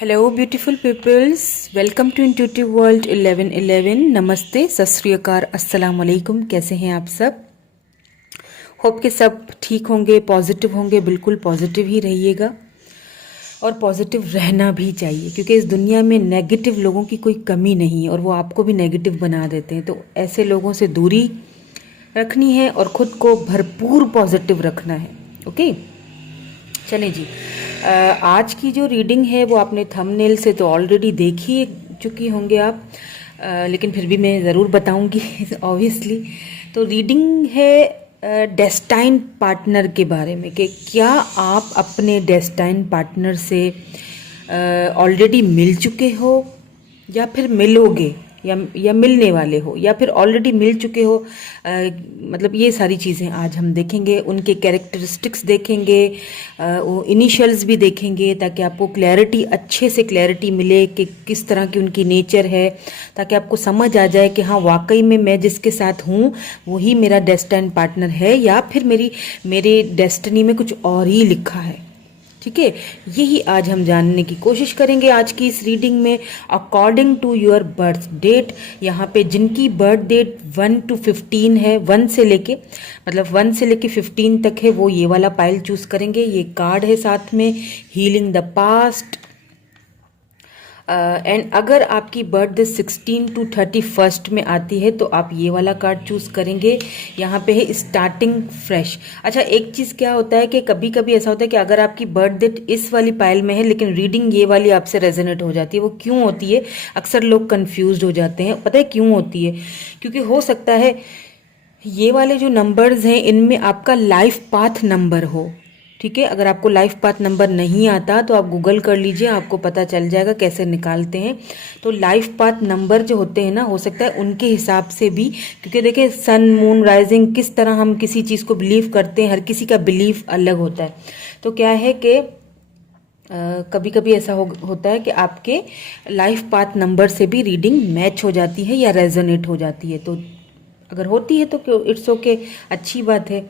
Hello beautiful peoples, welcome to intuitive world 1111। नमस्ते, सत श्री अकाल, अस्सलाम वालेकुम। कैसे हैं आप सब? होप के सब ठीक होंगे, पॉजिटिव होंगे। बिल्कुल पॉजिटिव ही रहिएगा और पॉजिटिव रहना भी चाहिए, क्योंकि इस दुनिया में नेगेटिव लोगों की कोई कमी नहीं है और वो आपको भी नेगेटिव बना देते हैं। तो ऐसे लोगों से दूरी रखनी है और ख़ुद को भरपूर पॉजिटिव रखना है। ओके, चलें जी। आज की जो रीडिंग है वो आपने थंबनेल से तो ऑलरेडी देख ही चुकी होंगे आप, लेकिन फिर भी मैं ज़रूर बताऊंगी ऑब्वियसली। तो रीडिंग है डेस्टाइन पार्टनर के बारे में, कि क्या आप अपने डेस्टाइन पार्टनर से ऑलरेडी मिल चुके हो या फिर मिलोगे, या मिलने वाले हो, या फिर ऑलरेडी मिल चुके हो। मतलब ये सारी चीज़ें आज हम देखेंगे, उनके कैरेक्टरिस्टिक्स देखेंगे, वो इनिशियल्स भी देखेंगे, ताकि आपको क्लैरिटी, अच्छे से क्लैरिटी मिले कि किस तरह की उनकी नेचर है, ताकि आपको समझ आ जाए कि हाँ वाकई में मैं जिसके साथ हूँ वही मेरा डेस्टिनी पार्टनर है, या फिर मेरे डेस्टिनी में कुछ और ही लिखा है। ठीक है, यही आज हम जानने की कोशिश करेंगे आज की इस रीडिंग में। According to your birth date, यहाँ पे जिनकी बर्थ डेट 1 to 15 है, 1 से लेके 15 तक है, वो ये वाला पाइल चूज करेंगे। ये कार्ड है साथ में, हीलिंग द पास्ट। एंड अगर आपकी बर्थ 16 to 31 में आती है तो आप ये वाला कार्ड चूज करेंगे। यहाँ पे है स्टार्टिंग फ्रेश। अच्छा, एक चीज़ क्या होता है कि कभी कभी ऐसा होता है कि अगर आपकी बर्थ डेट इस वाली पाइल में है लेकिन रीडिंग ये वाली आपसे रेजोनेट हो जाती है। वो क्यों होती है? अक्सर लोग कंफ्यूज हो जाते हैं। पता है क्यों होती है? क्योंकि हो सकता है ये वाले जो नंबर्स हैं इनमें आपका लाइफ पाथ नंबर हो। ठीक है, अगर आपको लाइफ पाथ नंबर नहीं आता तो आप गूगल कर लीजिए, आपको पता चल जाएगा कैसे निकालते हैं। तो लाइफ पाथ नंबर जो होते हैं ना, हो सकता है उनके हिसाब से भी, क्योंकि देखिए सन मून राइजिंग, किस तरह हम किसी चीज़ को बिलीव करते हैं, हर किसी का बिलीव अलग होता है। तो क्या है कि कभी कभी ऐसा होता है कि आपके लाइफ पाथ नंबर से भी रीडिंग मैच हो जाती है या रेजोनेट हो जाती है। तो अगर होती है तो इट्स ओके, अच्छी बात है।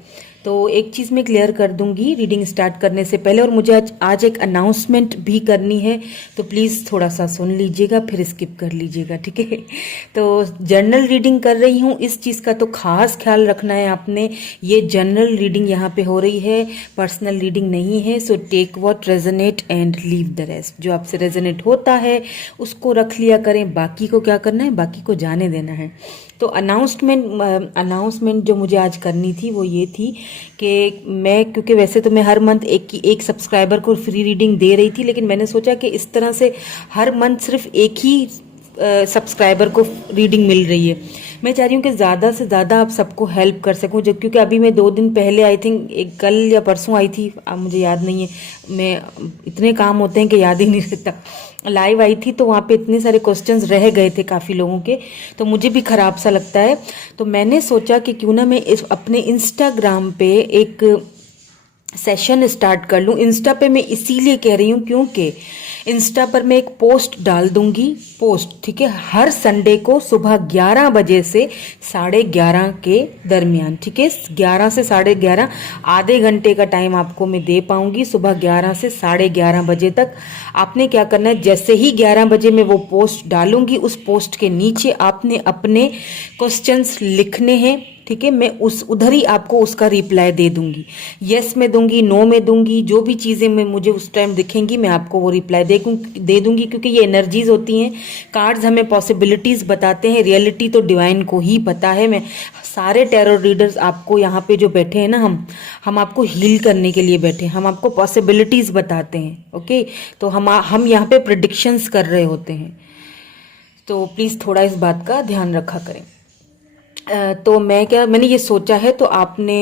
तो एक चीज़ मैं क्लियर कर दूंगी रीडिंग स्टार्ट करने से पहले, और मुझे आज एक अनाउंसमेंट भी करनी है, तो प्लीज़ थोड़ा सा सुन लीजिएगा, फिर स्किप कर लीजिएगा। ठीक है, तो जनरल रीडिंग कर रही हूँ, इस चीज़ का तो खास ख्याल रखना है आपने। ये जनरल रीडिंग यहाँ पे हो रही है, पर्सनल रीडिंग नहीं है। So take what resonate and leave the rest. जो आपसे रेजोनेट होता है उसको रख लिया करें, बाकी को क्या करना है, बाकी को जाने देना है। तो अनाउंसमेंट जो मुझे आज करनी थी वो ये थी कि मैं, क्योंकि वैसे तो मैं हर मंथ एक सब्सक्राइबर को फ्री रीडिंग दे रही थी, लेकिन मैंने सोचा कि इस तरह से हर मंथ सिर्फ एक ही सब्सक्राइबर को रीडिंग मिल रही है। मैं चाह रही हूँ कि ज़्यादा से ज़्यादा आप सबको हेल्प कर सकूँ, जब क्योंकि अभी मैं 2 दिन पहले, आई थिंक एक कल या परसों आई थी, अब मुझे याद नहीं है, मैं इतने काम होते हैं कि याद ही नहीं रहता, लाइव आई थी। तो वहाँ पे इतने सारे क्वेश्चंस रह गए थे काफ़ी लोगों के, तो मुझे भी ख़राब सा लगता है। तो मैंने सोचा कि क्यों ना मैं अपने इंस्टाग्राम पे एक सेशन स्टार्ट कर लूँ। इंस्टा पे मैं इसीलिए कह रही हूँ क्योंकि इंस्टा पर मैं एक पोस्ट डाल दूंगी, ठीक है, हर संडे को सुबह 11 बजे से 11:30 के दरमियान। ठीक है, 11 से 11:30, आधे घंटे का टाइम आपको मैं दे पाऊंगी, सुबह 11 से 11:30 बजे तक। आपने क्या करना है, जैसे ही 11 बजे मैं वो पोस्ट डालूंगी, उस पोस्ट के नीचे आपने अपने क्वेश्चंस लिखने हैं। ठीक है, मैं उधर ही आपको उसका रिप्लाई दे दूंगी। यस में दूंगी, नो में दूंगी, जो भी चीज़ें मुझे उस टाइम दिखेंगी मैं आपको वो रिप्लाई दे दूंगी, क्योंकि ये एनर्जीज होती हैं। कार्ड्स हमें पॉसिबिलिटीज़ बताते हैं, रियलिटी तो डिवाइन को ही पता है। मैं सारे टैरो रीडर्स आपको यहाँ पे जो बैठे हैं ना, हम आपको हील करने के लिए बैठे हैं, हम आपको पॉसिबिलिटीज़ बताते हैं। ओके, तो हम यहाँ पे प्रिडिक्शंस कर रहे होते हैं। तो प्लीज़ थोड़ा इस बात का ध्यान रखा करें। तो मैंने ये सोचा है, तो आपने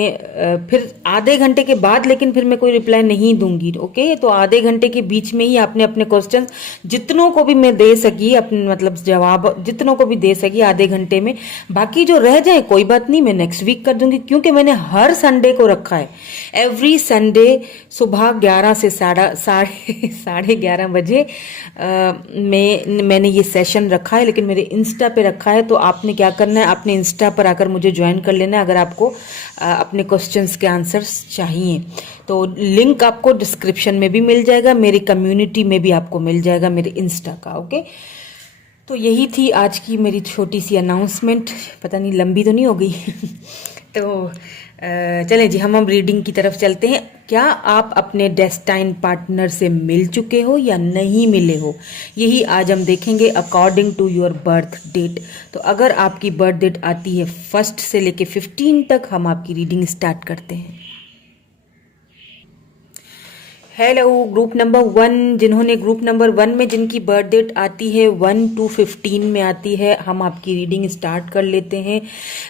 फिर आधे घंटे के बाद, लेकिन फिर मैं कोई रिप्लाई नहीं दूंगी। ओके, तो आधे घंटे के बीच में ही आपने अपने क्वेश्चन जितनों को भी मैं दे सकी, अपने मतलब जवाब जितनों को भी दे सकी आधे घंटे में। बाकी जो रह जाए कोई बात नहीं, मैं नेक्स्ट वीक कर दूंगी, क्योंकि मैंने हर संडे को रखा है। एवरी संडे सुबह 11 से साढ़े 11 बजे मैंने ये सेशन रखा है, लेकिन मेरे इंस्टा पे रखा है। तो आपने क्या करना है, अपने इंस्टा पर आकर मुझे ज्वाइन कर लेना अगर आपको अपने क्वेश्चंस के आंसर्स चाहिए। तो लिंक आपको डिस्क्रिप्शन में भी मिल जाएगा, मेरी कम्युनिटी में भी आपको मिल जाएगा, मेरे इंस्टा का। ओके, तो यही थी आज की मेरी छोटी सी अनाउंसमेंट। पता नहीं लंबी तो नहीं हो गई तो चलें जी, हम रीडिंग की तरफ चलते हैं। क्या आप अपने डेस्टाइन पार्टनर से मिल चुके हो या नहीं मिले हो, यही आज हम देखेंगे according to your birth date. तो अगर आपकी बर्थ डेट आती है 1 से लेके 15 तक, हम आपकी रीडिंग स्टार्ट करते हैं। हेलो ग्रुप नंबर 1, जिन्होंने ग्रुप नंबर 1 में जिनकी बर्थ डेट आती है 1 to 15 में आती है, हम आपकी रीडिंग स्टार्ट कर लेते हैं।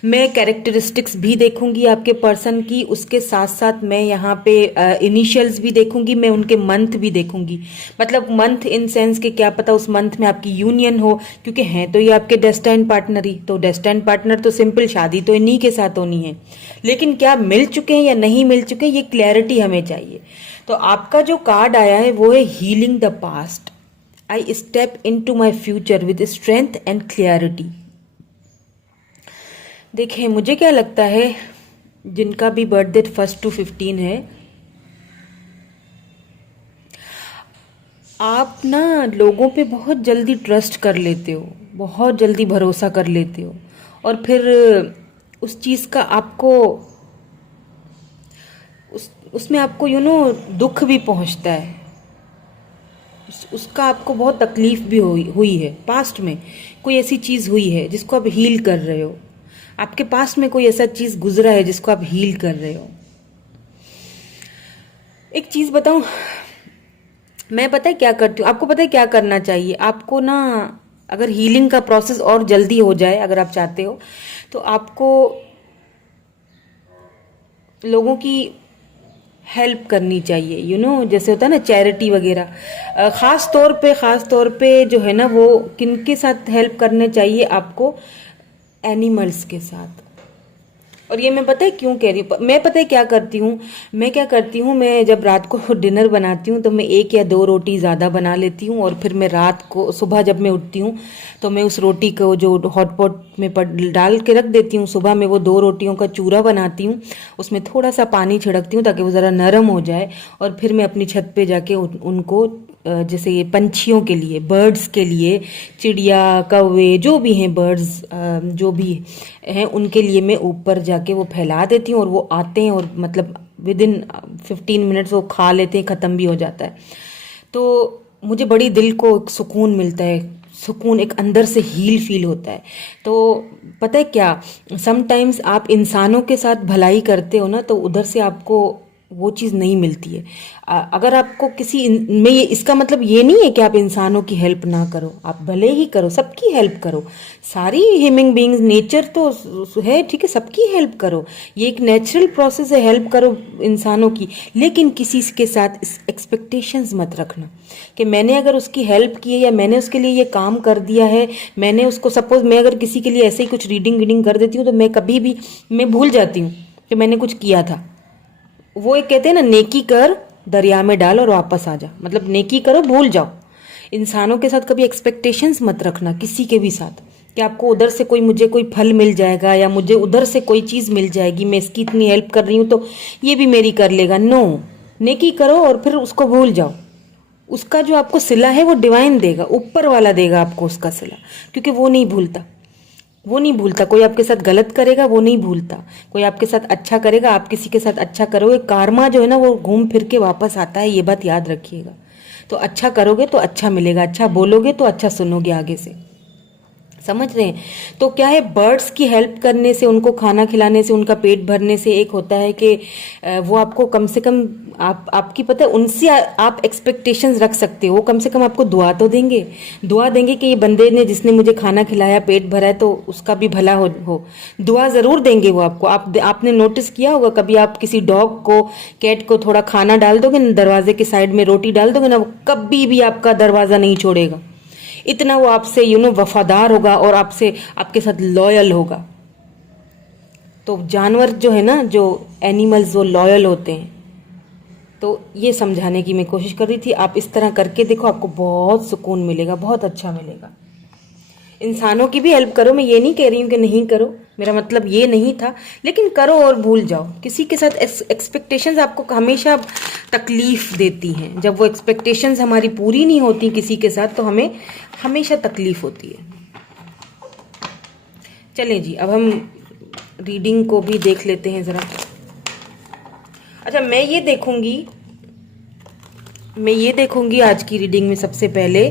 मैं कैरेक्टरिस्टिक्स भी देखूंगी आपके पर्सन की, उसके साथ साथ मैं यहाँ पे इनिशियल्स भी देखूंगी, मैं उनके मंथ भी देखूंगी। मतलब मंथ इन सेंस के क्या पता उस मंथ में आपकी यूनियन हो, क्योंकि हैं तो ये आपके डेस्टाइन पार्टनर ही। तो डेस्टाइन पार्टनर तो सिंपल, शादी तो इन्हीं के साथ होनी है, लेकिन क्या मिल चुके हैं या नहीं मिल चुके ये क्लैरिटी हमें चाहिए। तो आपका जो कार्ड आया है वो है healing the past, I step into my future with strength and clarity. देखिए मुझे क्या लगता है, जिनका भी बर्थ डेट 1 to 15 है, आप ना लोगों पे बहुत जल्दी ट्रस्ट कर लेते हो, बहुत जल्दी भरोसा कर लेते हो, और फिर उस चीज़ का आपको उसमें आपको दुख भी पहुंचता है, उसका आपको बहुत तकलीफ भी हुई है। पास्ट में कोई ऐसी चीज़ हुई है जिसको आप हील कर रहे हो, आपके पास्ट में कोई ऐसा चीज़ गुजरा है जिसको आप हील कर रहे हो। एक चीज़ बताऊं, मैं पता है क्या करती हूँ, आपको पता है क्या करना चाहिए आपको ना, अगर हीलिंग का प्रोसेस और जल्दी हो जाए अगर आप चाहते हो, तो आपको लोगों की हेल्प करनी चाहिए। जैसे होता है ना चैरिटी वगैरह। ख़ास तौर पे जो है ना, वो किनके साथ हेल्प करने चाहिए आपको, एनिमल्स के साथ। और ये मैं पता है क्यों कह रही हूँ, मैं पता है क्या करती हूँ, मैं जब रात को डिनर बनाती हूँ तो मैं 1 या 2 रोटी ज़्यादा बना लेती हूँ, और फिर मैं रात को सुबह जब मैं उठती हूँ तो मैं उस रोटी को जो हॉट पॉट में डाल के रख देती हूँ। सुबह मैं वो 2 रोटियों का चूरा बनाती हूँ, उसमें थोड़ा सा पानी छिड़कती हूँ ताकि वो ज़रा नरम हो जाए, और फिर मैं अपनी छत पे जाके उनको जैसे ये पंछियों के लिए, बर्ड्स के लिए, चिड़िया कौवे जो भी हैं, बर्ड्स जो भी हैं, उनके लिए मैं ऊपर जाके वो फैला देती हूँ, और वो आते हैं और मतलब विदिन 15 मिनट्स वो खा लेते हैं, ख़त्म भी हो जाता है। तो मुझे बड़ी दिल को एक सुकून मिलता है, सुकून, एक अंदर से हील फील होता है। तो पता है क्या, समटाइम्स आप इंसानों के साथ भलाई करते हो ना, तो उधर से आपको वो चीज़ नहीं मिलती है। अगर आपको किसी में, ये इसका मतलब ये नहीं है कि आप इंसानों की हेल्प ना करो, आप भले ही करो, सबकी हेल्प करो। सारी ह्यूमन बीइंग्स, नेचर तो है, ठीक है, सबकी हेल्प करो, ये एक नेचुरल प्रोसेस है, हेल्प करो इंसानों की। लेकिन किसी के साथ एक्सपेक्टेशंस मत रखना कि मैंने अगर उसकी हेल्प की है या मैंने उसके लिए ये काम कर दिया है, मैंने उसको, सपोज मैं अगर किसी के लिए ऐसे ही कुछ रीडिंग कर देती हूँ तो मैं कभी भी मैं भूल जाती हूँ कि मैंने कुछ किया था। वो एक कहते हैं ना, नेकी कर दरिया में डाल और वापस आ जा, मतलब नेकी करो भूल जाओ। इंसानों के साथ कभी एक्सपेक्टेशंस मत रखना, किसी के भी साथ, कि आपको उधर से मुझे कोई फल मिल जाएगा या मुझे उधर से कोई चीज़ मिल जाएगी, मैं इसकी इतनी हेल्प कर रही हूँ तो ये भी मेरी कर लेगा। नो, नेकी करो और फिर उसको भूल जाओ। उसका जो आपको सिला है वो डिवाइन देगा, ऊपर वाला देगा आपको उसका सिला, क्योंकि वो नहीं भूलता, वो नहीं भूलता। कोई आपके साथ गलत करेगा वो नहीं भूलता, कोई आपके साथ अच्छा करेगा, आप किसी के साथ अच्छा करोगे, कार्मा जो है ना वो घूम फिर के वापस आता है, ये बात याद रखिएगा। तो अच्छा करोगे तो अच्छा मिलेगा, अच्छा बोलोगे तो अच्छा सुनोगे आगे से, समझ रहे हैं। तो क्या है, बर्ड्स की हेल्प करने से, उनको खाना खिलाने से, उनका पेट भरने से एक होता है कि वो आपको कम से कम, आपकी पता है, उनसे आप एक्सपेक्टेशंस रख सकते हो, कम से कम आपको दुआ तो देंगे, दुआ देंगे कि ये बंदे ने, जिसने मुझे खाना खिलाया, पेट भरा है, तो उसका भी भला हो। दुआ ज़रूर देंगे वो आपको। आपने नोटिस किया होगा, कभी आप किसी डॉग को, कैट को थोड़ा खाना डाल दोगे ना, दरवाजे के साइड में रोटी डाल दोगे ना, वो कभी भी आपका दरवाज़ा नहीं छोड़ेगा, इतना वो आपसे वफादार होगा और आपसे, आपके साथ लॉयल होगा। तो जानवर जो है ना, जो एनिमल्स, वो लॉयल होते हैं। तो ये समझाने की मैं कोशिश कर रही थी, आप इस तरह करके देखो, आपको बहुत सुकून मिलेगा, बहुत अच्छा मिलेगा। इंसानों की भी हेल्प करो, मैं ये नहीं कह रही हूँ कि नहीं करो, मेरा मतलब ये नहीं था, लेकिन करो और भूल जाओ। किसी के साथ एक्सपेक्टेशंस आपको हमेशा तकलीफ देती हैं। जब वो एक्सपेक्टेशंस हमारी पूरी नहीं होती किसी के साथ तो हमें हमेशा तकलीफ होती है। चलें जी, अब हम रीडिंग को भी देख लेते हैं ज़रा। अच्छा, मैं ये देखूंगी आज की रीडिंग में सबसे पहले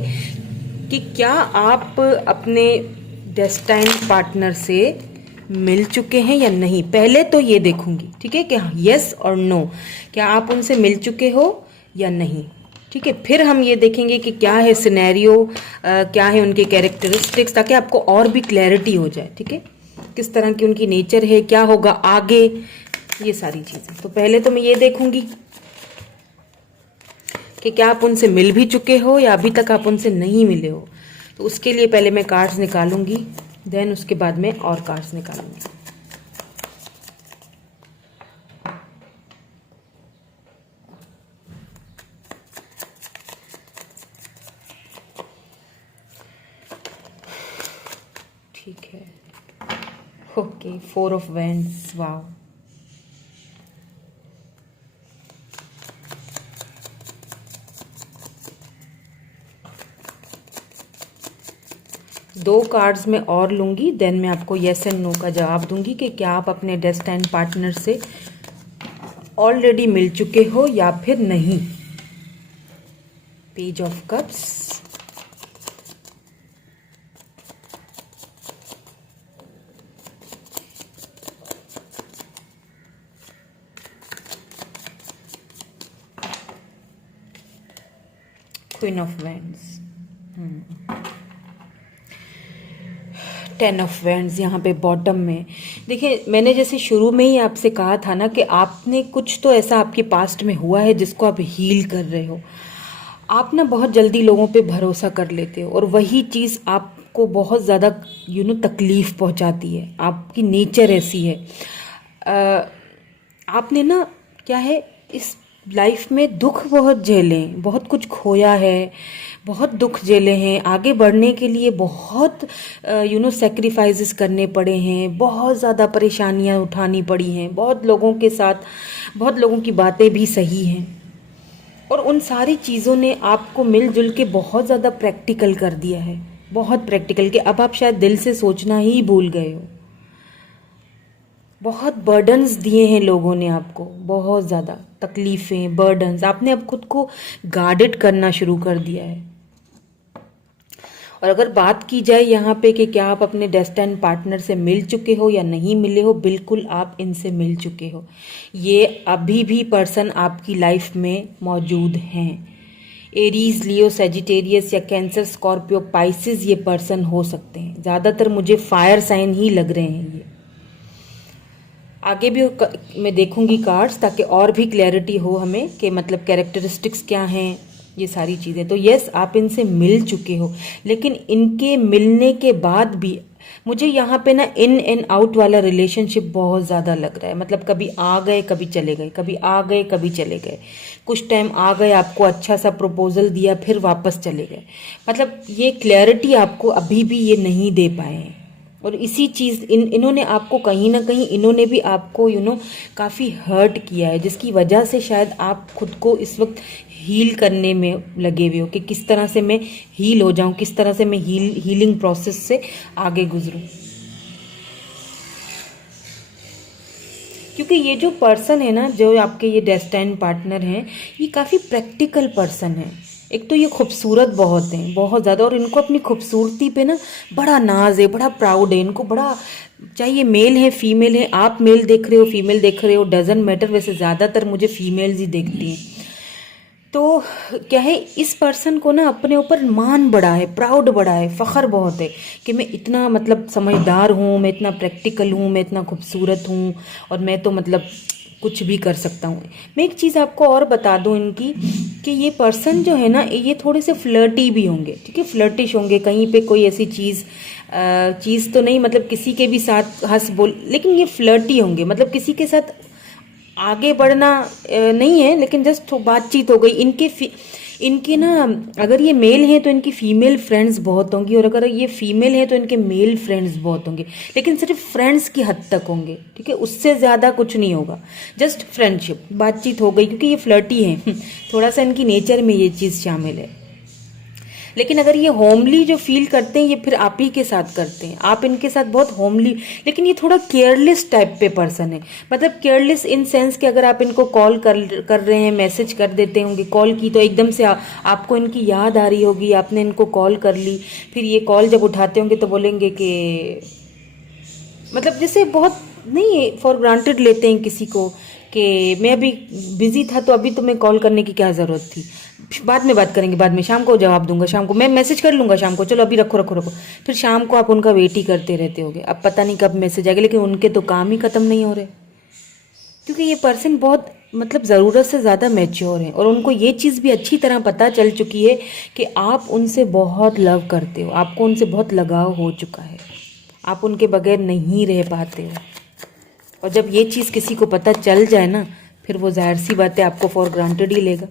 कि क्या आप अपने डेस्टाइन पार्टनर से मिल चुके हैं या नहीं। पहले तो ये देखूंगी, ठीक है, कि यस और नो, क्या आप उनसे मिल चुके हो या नहीं। ठीक है, फिर हम ये देखेंगे कि क्या है सिनेरियो, क्या है उनके कैरेक्टरिस्टिक्स, ताकि आपको और भी क्लैरिटी हो जाए। ठीक है, किस तरह की उनकी नेचर है, क्या होगा आगे, ये सारी चीज़ें। तो पहले तो मैं ये देखूंगी कि क्या आप उनसे मिल भी चुके हो या अभी तक आप उनसे नहीं मिले हो। तो उसके लिए पहले मैं कार्ड्स निकालूंगी, देन उसके बाद में और कार्ड्स निकालूंगी। ठीक है, ओके, 4 ऑफ वैंड्स, वाओ। दो कार्ड्स में और लूंगी, देन मैं आपको येस एंड नो का जवाब दूंगी कि क्या आप अपने डेस्टाइन पार्टनर से ऑलरेडी मिल चुके हो या फिर नहीं। Page of cups, queen of wands, 10 of wands यहाँ पे बॉटम में। देखिए, मैंने जैसे शुरू में ही आपसे कहा था ना कि आपने कुछ तो ऐसा आपके पास्ट में हुआ है जिसको आप हील कर रहे हो। आप ना बहुत जल्दी लोगों पे भरोसा कर लेते हो और वही चीज़ आपको बहुत ज़्यादा तकलीफ़ पहुंचाती है। आपकी नेचर ऐसी है। आपने ना क्या है इस लाइफ में दुख बहुत झेले, बहुत कुछ खोया है, बहुत दुख झेले हैं। आगे बढ़ने के लिए बहुत सेक्रीफाइसेस करने पड़े हैं, बहुत ज़्यादा परेशानियां उठानी पड़ी हैं, बहुत लोगों के साथ, बहुत लोगों की बातें भी सही हैं, और उन सारी चीज़ों ने आपको मिलजुल के बहुत ज़्यादा प्रैक्टिकल कर दिया है, बहुत प्रैक्टिकल, कि अब आप शायद दिल से सोचना ही भूल गए हो। बहुत बर्डन्स दिए हैं लोगों ने आपको, बहुत ज़्यादा तकलीफ़ें, बर्डन्स। आपने अब खुद को गार्डेड करना शुरू कर दिया है। और अगर बात की जाए यहाँ पे कि क्या आप अपने डेस्टाइन पार्टनर से मिल चुके हो या नहीं मिले हो, बिल्कुल आप इनसे मिल चुके हो। ये अभी भी पर्सन आपकी लाइफ में मौजूद हैं। एरीज, लियो, सेजिटेरियस या कैंसर, स्कॉर्पियो, पाइसिस ये पर्सन हो सकते हैं। ज़्यादातर मुझे फायर साइन ही लग रहे हैं ये। आगे भी मैं देखूंगी कार्ड्स ताकि और भी क्लैरिटी हो हमें कि मतलब कैरेक्टरिस्टिक्स क्या हैं, ये सारी चीज़ें। तो यस, आप इनसे मिल चुके हो, लेकिन इनके मिलने के बाद भी मुझे यहाँ पे ना इन एंड आउट वाला रिलेशनशिप बहुत ज़्यादा लग रहा है। मतलब कभी आ गए, कभी चले गए, कभी आ गए, कभी चले गए। कुछ टाइम आ गए, आपको अच्छा सा प्रपोजल दिया, फिर वापस चले गए। मतलब ये क्लैरिटी आपको अभी भी ये नहीं दे पाए हैं। और इसी चीज़ इन्होंने आपको कहीं ना कहीं, इन्होंने भी आपको काफ़ी हर्ट किया है, जिसकी वजह से शायद आप खुद को इस वक्त हील करने में लगे हुए हो कि किस तरह से मैं हील हो जाऊं, किस तरह से मैं हीलिंग प्रोसेस से आगे गुजरूं। क्योंकि ये जो पर्सन है ना, जो आपके ये डेस्टाइन पार्टनर हैं, ये काफ़ी प्रैक्टिकल पर्सन है। एक तो ये खूबसूरत बहुत हैं, बहुत ज़्यादा, और इनको अपनी खूबसूरती पे ना बड़ा नाज है, बड़ा प्राउड है इनको, बड़ा, चाहे मेल है फीमेल है, आप मेल देख रहे हो फीमेल देख रहे हो, डजंट मैटर। वैसे ज़्यादातर मुझे फीमेल्स ही देखती हैं। तो क्या है, इस पर्सन को ना अपने ऊपर मान बड़ा है, प्राउड बड़ा है, फ़ख्र बहुत है कि मैं इतना मतलब समझदार हूँ, मैं इतना प्रैक्टिकल हूँ, मैं इतना खूबसूरत हूँ, और मैं तो मतलब कुछ भी कर सकता हूँ। मैं एक चीज़ आपको और बता दूँ इनकी, कि ये पर्सन जो है ना, ये थोड़े से फ्लर्टी भी होंगे, ठीक है, फ्लर्टिश होंगे। कहीं पे कोई ऐसी चीज़ तो नहीं, मतलब किसी के भी साथ हंस बोल, लेकिन ये फ्लर्टी होंगे। मतलब किसी के साथ आगे बढ़ना नहीं है, लेकिन जस्ट बातचीत हो गई। इनके ना, अगर ये मेल हैं तो इनकी फीमेल फ्रेंड्स बहुत होंगी, और अगर ये फीमेल हैं तो इनके मेल फ्रेंड्स बहुत होंगे, लेकिन सिर्फ फ्रेंड्स की हद तक होंगे, ठीक है, उससे ज़्यादा कुछ नहीं होगा, जस्ट फ्रेंडशिप, बातचीत हो गई, क्योंकि ये फ्लर्टी हैं थोड़ा सा इनकी नेचर में ये चीज़ शामिल है। लेकिन अगर ये होमली जो फील करते हैं, ये फिर आप ही के साथ करते हैं, आप इनके साथ बहुत होमली, लेकिन ये थोड़ा केयरलेस टाइप पे पर्सन है, मतलब केयरलेस इन सेंस कि अगर आप इनको कॉल कर रहे हैं, मैसेज कर देते होंगे, कॉल की तो एकदम से आपको इनकी याद आ रही होगी, आपने इनको कॉल कर ली, फिर ये कॉल जब उठाते होंगे तो बोलेंगे कि, मतलब जैसे बहुत नहीं फॉर ग्रांटेड लेते हैं किसी को, कि मैं अभी बिजी था तो अभी तुम्हें कॉल करने की क्या ज़रूरत थी, बाद में बात करेंगे, बाद में शाम को जवाब दूंगा, शाम को मैं मैसेज कर लूंगा, शाम को, चलो अभी रखो रखो रखो, फिर शाम को आप उनका वेट ही करते रहते होगे, अब पता नहीं कब मैसेज आएगा, लेकिन उनके तो काम ही खत्म नहीं हो रहे, क्योंकि ये पर्सन बहुत मतलब ज़रूरत से ज़्यादा मैच्योर है, और उनको ये चीज़ भी अच्छी तरह पता चल चुकी है कि आप उनसे बहुत लव करते हो, आपको उनसे बहुत लगाव हो चुका है, आप उनके बगैर नहीं रह पाते हो, और जब ये चीज़ किसी को पता चल जाए ना, फिर वो जाहिर सी बात है आपको फॉर ग्रांटेड ही लेगा।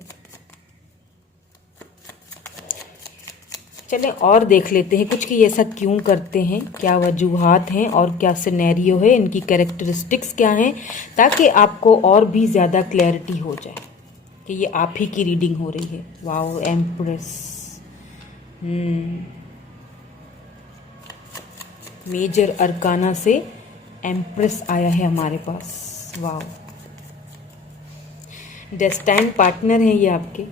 चलें और देख लेते हैं कुछ कि ये ऐसा क्यों करते हैं, क्या वजूहात हैं और क्या सिनेरियो है, इनकी कैरेक्टरिस्टिक्स क्या हैं, ताकि आपको और भी ज़्यादा क्लैरिटी हो जाए कि ये आप ही की रीडिंग हो रही है। वाओ, एम्प्रेस, मेजर अरकाना से एम्प्रेस आया है हमारे पास। वाओ, डेस्टाइन पार्टनर हैं ये आपके।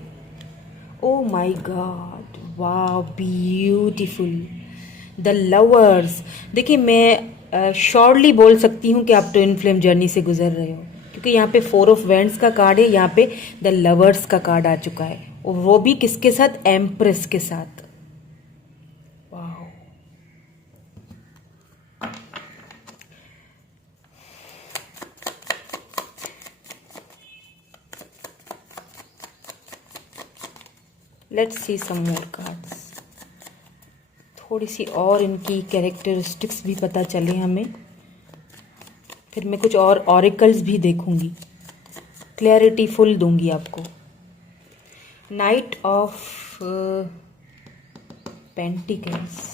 ओ माय गॉड, वाह, ब्यूटीफुल। द लवर्स, देखिए मैं श्योरली बोल सकती हूँ कि आप ट्विन फ्लेम जर्नी से गुजर रहे हो, क्योंकि यहाँ पे 4 ऑफ वैंड्स का कार्ड है, यहाँ पे द लवर्स का कार्ड आ चुका है, और वो भी किसके साथ, एम्प्रेस के साथ। वाह, let's see some more cards, थोड़ी सी और इनकी कैरेक्टरिस्टिक्स भी पता चले हमें, फिर मैं कुछ और ऑरिकल्स भी देखूंगी, क्लैरिटी फुल दूंगी आपको। Night of pentacles,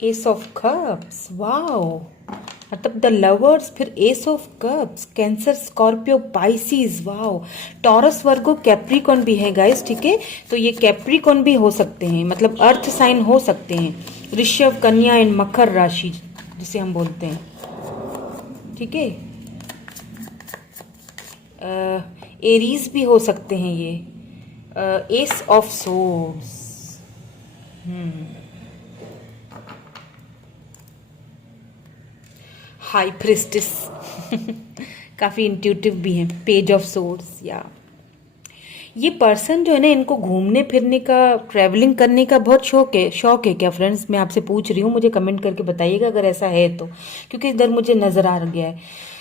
S of cups. Wow, मतलब द लवर्स, फिर S of cups, cancer, Scorpio, Pisces, wow, taurus, Virgo, Capricorn भी है गाइस, ठीक है, तो ये कैप्रिकॉन भी हो सकते हैं, मतलब अर्थ साइन हो सकते हैं, ऋषभ, कन्या एंड मकर राशि जिसे हम बोलते हैं, ठीक है, एरीज भी हो सकते हैं ये, S of swords, high priestess काफ़ी इंट्यूटिव भी हैं, पेज ऑफ सोर्ड्स। या ये पर्सन जो है ना, इनको घूमने फिरने का, ट्रैवलिंग करने का बहुत शौक है क्या फ्रेंड्स? मैं आपसे पूछ रही हूँ, मुझे कमेंट करके बताइएगा अगर ऐसा है तो, क्योंकि इधर मुझे नज़र आ गया है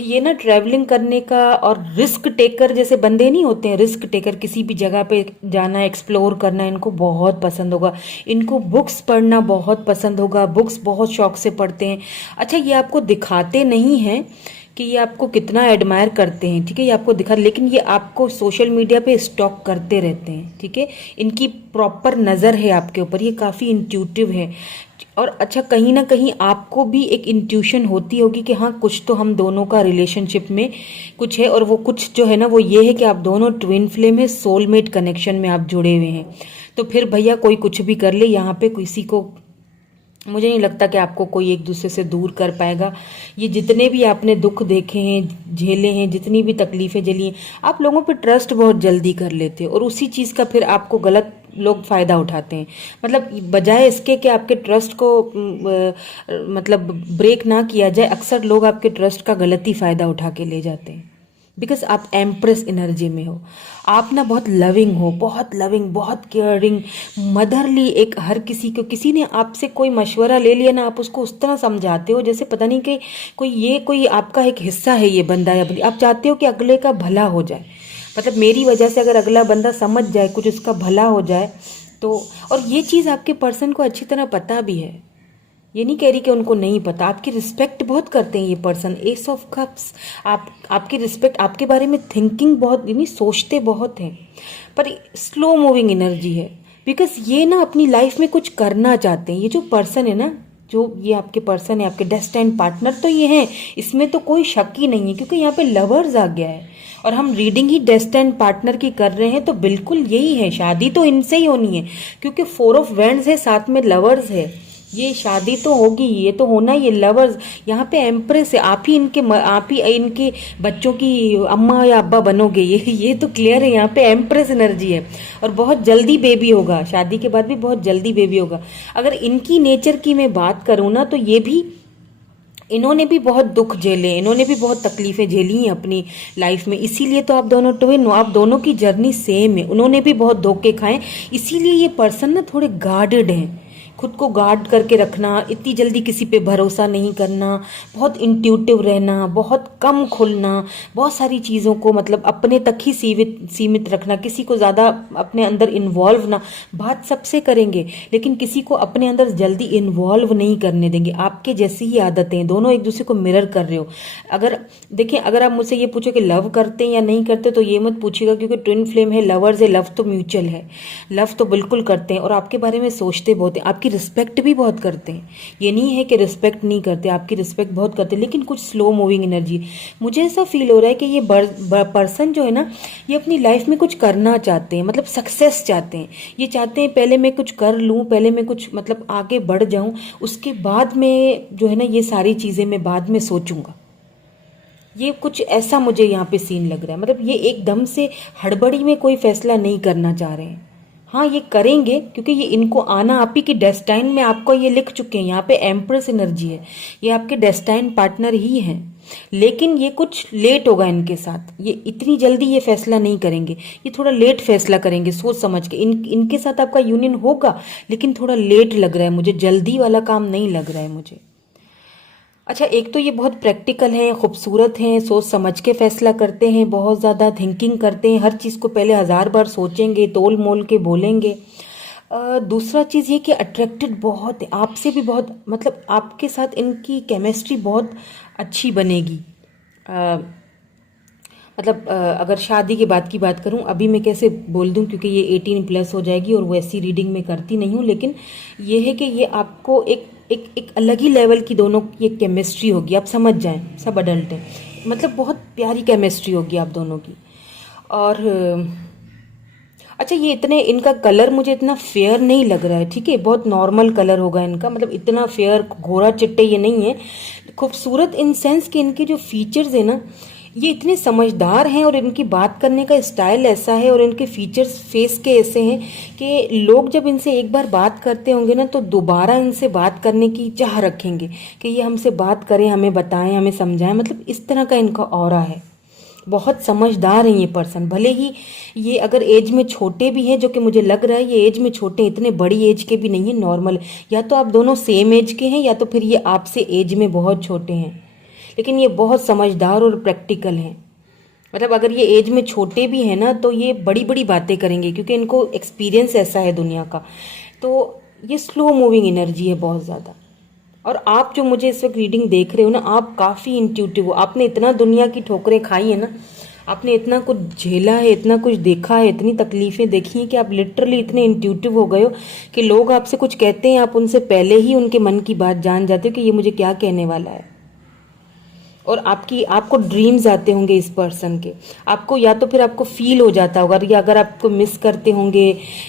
ये ना, ट्रैवलिंग करने का, और रिस्क टेकर जैसे बंदे नहीं होते हैं, रिस्क टेकर, किसी भी जगह पे जाना, एक्सप्लोर करना इनको बहुत पसंद होगा, इनको बुक्स पढ़ना बहुत पसंद होगा, बुक्स बहुत शौक से पढ़ते हैं। अच्छा, ये आपको दिखाते नहीं हैं कि ये आपको कितना एडमायर करते हैं, ठीक है, ये आपको दिखा, लेकिन ये आपको सोशल मीडिया पे स्टॉक करते रहते हैं, ठीक है, इनकी प्रॉपर नज़र है आपके ऊपर, ये काफ़ी इंट्यूटिव है। और अच्छा, कहीं ना कहीं आपको भी एक इंट्यूशन होती होगी कि हाँ, कुछ तो हम दोनों का रिलेशनशिप में कुछ है, और वो कुछ जो है ना, वो ये है कि आप दोनों ट्विन फ्लेम है, सोलमेट कनेक्शन में आप जुड़े हुए हैं। तो फिर भैया कोई कुछ भी कर ले, यहाँ पे किसी को, मुझे नहीं लगता कि आपको कोई एक दूसरे से दूर कर पाएगा। ये जितने भी आपने दुख देखे हैं, झेले हैं, जितनी भी तकलीफ़ें झेली हैं, आप लोगों पे ट्रस्ट बहुत जल्दी कर लेते हो, और उसी चीज़ का फिर आपको गलत लोग फ़ायदा उठाते हैं। मतलब बजाय इसके कि आपके ट्रस्ट को मतलब ब्रेक ना किया जाए, अक्सर लोग आपके ट्रस्ट का गलत ही फ़ायदा उठा के ले जाते हैं, बिकॉज आप एम्प्रेस एनर्जी में हो। आप ना बहुत लविंग हो, बहुत लविंग, बहुत केयरिंग, मदरली, एक हर किसी को, किसी ने आपसे कोई मशवरा ले लिया ना, आप उसको उस तरह समझाते हो जैसे पता नहीं कि कोई आपका एक हिस्सा है ये बंदा या बंदी। आप चाहते हो कि अगले का भला हो जाए, मतलब मेरी वजह से अगर अगला बंदा समझ जाए, कुछ उसका भला हो जाए, तो और ये चीज़ आपके पर्सन को अच्छी तरह पता भी है, ये नहीं कह रही कि उनको नहीं पता। आपकी रिस्पेक्ट बहुत करते हैं ये पर्सन। एस ऑफ कप्स, आपकी रिस्पेक्ट, आपके बारे में थिंकिंग बहुत, यानी सोचते बहुत हैं, पर स्लो मूविंग एनर्जी है। बिकॉज ये ना अपनी लाइफ में कुछ करना चाहते हैं। ये जो पर्सन है ना, जो ये आपके पर्सन है, आपके डेस्टाइन्ड पार्टनर तो ये हैं, इसमें तो कोई शक ही नहीं है, क्योंकि यहाँ पे लवर्स आ गया है और हम रीडिंग ही डेस्टाइन्ड पार्टनर की कर रहे हैं, तो बिल्कुल यही है, शादी तो इनसे ही होनी है, क्योंकि 4 ऑफ वैंड्स है, साथ में लवर्स है, ये शादी तो होगी, ये तो होना ही है। लवर्स यहाँ पे एम्प्रेस है, आप ही इनके बच्चों की अम्मा या अब्बा बनोगे, ये तो क्लियर है। यहाँ पे एम्प्रेस एनर्जी है और बहुत जल्दी बेबी होगा, शादी के बाद भी बहुत जल्दी बेबी होगा। अगर इनकी नेचर की मैं बात करूँ ना, तो ये भी, इन्होंने भी बहुत दुख झेले, इन्होंने भी बहुत तकलीफें झेली हैं अपनी लाइफ में, इसीलिए तो आप दोनों ट्विन, आप दोनों की जर्नी सेम है। उन्होंने भी बहुत धोखे खाए, इसीलिए ये पर्सन ना थोड़े गार्डेड हैं। खुद को गार्ड करके रखना, इतनी जल्दी किसी पे भरोसा नहीं करना, बहुत इंट्यूटिव रहना, बहुत कम खुलना, बहुत सारी चीज़ों को मतलब अपने तक ही सीमित रखना, किसी को ज़्यादा अपने अंदर इन्वॉल्व ना, बात सबसे करेंगे लेकिन किसी को अपने अंदर जल्दी इन्वॉल्व नहीं करने देंगे। आपके जैसी ही आदतें हैं, दोनों एक दूसरे को मिरर कर रहे हो। अगर देखिए, अगर आप मुझसे ये पूछो कि लव करते हैं या नहीं करते, तो ये मत पूछिएगा, क्योंकि ट्विन फ्लेम है, लवर्स है, लव तो म्यूचुअल है, लव तो बिल्कुल करते हैं और आपके बारे में सोचते बहुत हैं, आपकी रिस्पेक्ट भी बहुत करते हैं। ये नहीं है कि रिस्पेक्ट नहीं करते, आपकी रिस्पेक्ट बहुत करते हैं, लेकिन कुछ स्लो मूविंग एनर्जी। मुझे ऐसा फील हो रहा है कि ये पर्सन जो है ना, ये अपनी लाइफ में कुछ करना चाहते हैं, मतलब सक्सेस चाहते हैं। ये चाहते हैं पहले मैं कुछ कर लूँ, पहले मैं कुछ मतलब आगे बढ़ जाऊँ, उसके बाद में जो है ना ये सारी चीज़ें मैं बाद में सोचूंगा। ये कुछ ऐसा मुझे यहाँ पे सीन लग रहा है, मतलब ये एकदम से हड़बड़ी में कोई फैसला नहीं करना चाह रहे हैं। हाँ, ये करेंगे, क्योंकि ये इनको आना, आप ही की डेस्टाइन में आपको ये लिख चुके हैं। यहाँ पे एम्प्रेस एनर्जी है, ये आपके डेस्टाइन पार्टनर ही हैं, लेकिन ये कुछ लेट होगा इनके साथ। ये इतनी जल्दी ये फैसला नहीं करेंगे, ये थोड़ा लेट फैसला करेंगे, सोच समझ के। इनके साथ आपका यूनियन होगा, लेकिन थोड़ा लेट लग रहा है मुझे, जल्दी वाला काम नहीं लग रहा है मुझे। अच्छा, एक तो ये बहुत प्रैक्टिकल हैं, खूबसूरत हैं, सोच समझ के फैसला करते हैं, बहुत ज़्यादा थिंकिंग करते हैं, हर चीज़ को पहले 1000 बार सोचेंगे, तोल मोल के बोलेंगे। दूसरा चीज़ ये कि अट्रैक्टेड बहुत है आपसे भी, बहुत मतलब आपके साथ इनकी केमिस्ट्री बहुत अच्छी बनेगी। मतलब अगर शादी के बाद की बात करूं, अभी मैं कैसे बोल दूं, क्योंकि ये 18+ हो जाएगी और वैसी रीडिंग में करती नहीं हूं, लेकिन ये है कि ये आपको एक अलग ही लेवल की दोनों की एक केमिस्ट्री होगी, आप समझ जाएं, सब अडल्ट हैं, मतलब बहुत प्यारी केमिस्ट्री होगी आप दोनों की। और अच्छा, ये इतने, इनका कलर मुझे इतना फेयर नहीं लग रहा है, ठीक है, बहुत नॉर्मल कलर होगा इनका, मतलब इतना फेयर घोड़ा चिट्टे ये नहीं है। खूबसूरत इन सेंस कि इनके जो फीचर्स है ना, ये इतने समझदार हैं और इनकी बात करने का स्टाइल ऐसा है और इनके फीचर्स फेस के ऐसे हैं कि लोग जब इनसे एक बार बात करते होंगे ना, तो दोबारा इनसे बात करने की चाह रखेंगे कि ये हमसे बात करें, हमें बताएं, हमें समझाएं, मतलब इस तरह का इनका ऑरा है। बहुत समझदार हैं ये पर्सन, भले ही ये अगर एज में छोटे भी हैं, जो कि मुझे लग रहा है ये एज में छोटे, इतने बड़ी एज के भी नहीं है, नॉर्मल, या तो आप दोनों सेम एज के हैं या तो फिर ये आपसे एज में बहुत छोटे हैं, लेकिन ये बहुत समझदार और प्रैक्टिकल हैं। मतलब अगर ये एज में छोटे भी हैं ना, तो ये बड़ी बड़ी बातें करेंगे, क्योंकि इनको एक्सपीरियंस ऐसा है दुनिया का। तो ये स्लो मूविंग एनर्जी है बहुत ज़्यादा। और आप जो मुझे इस वक्त रीडिंग देख रहे हो ना, आप काफ़ी इंट्यूटिव हो, आपने इतना दुनिया की ठोकरें खाई है ना, आपने इतना कुछ झेला है, इतना कुछ देखा है, इतनी तकलीफ़ें देखी हैं कि आप लिटरली इतने इंट्यूटिव हो गए हो कि लोग आपसे कुछ कहते हैं, आप उनसे पहले ही उनके मन की बात जान जाते हो कि ये मुझे क्या कहने वाला है। और आपको ड्रीम्स आते होंगे इस पर्सन के, आपको या तो फिर आपको फील हो जाता होगा, या अगर आपको मिस करते होंगे,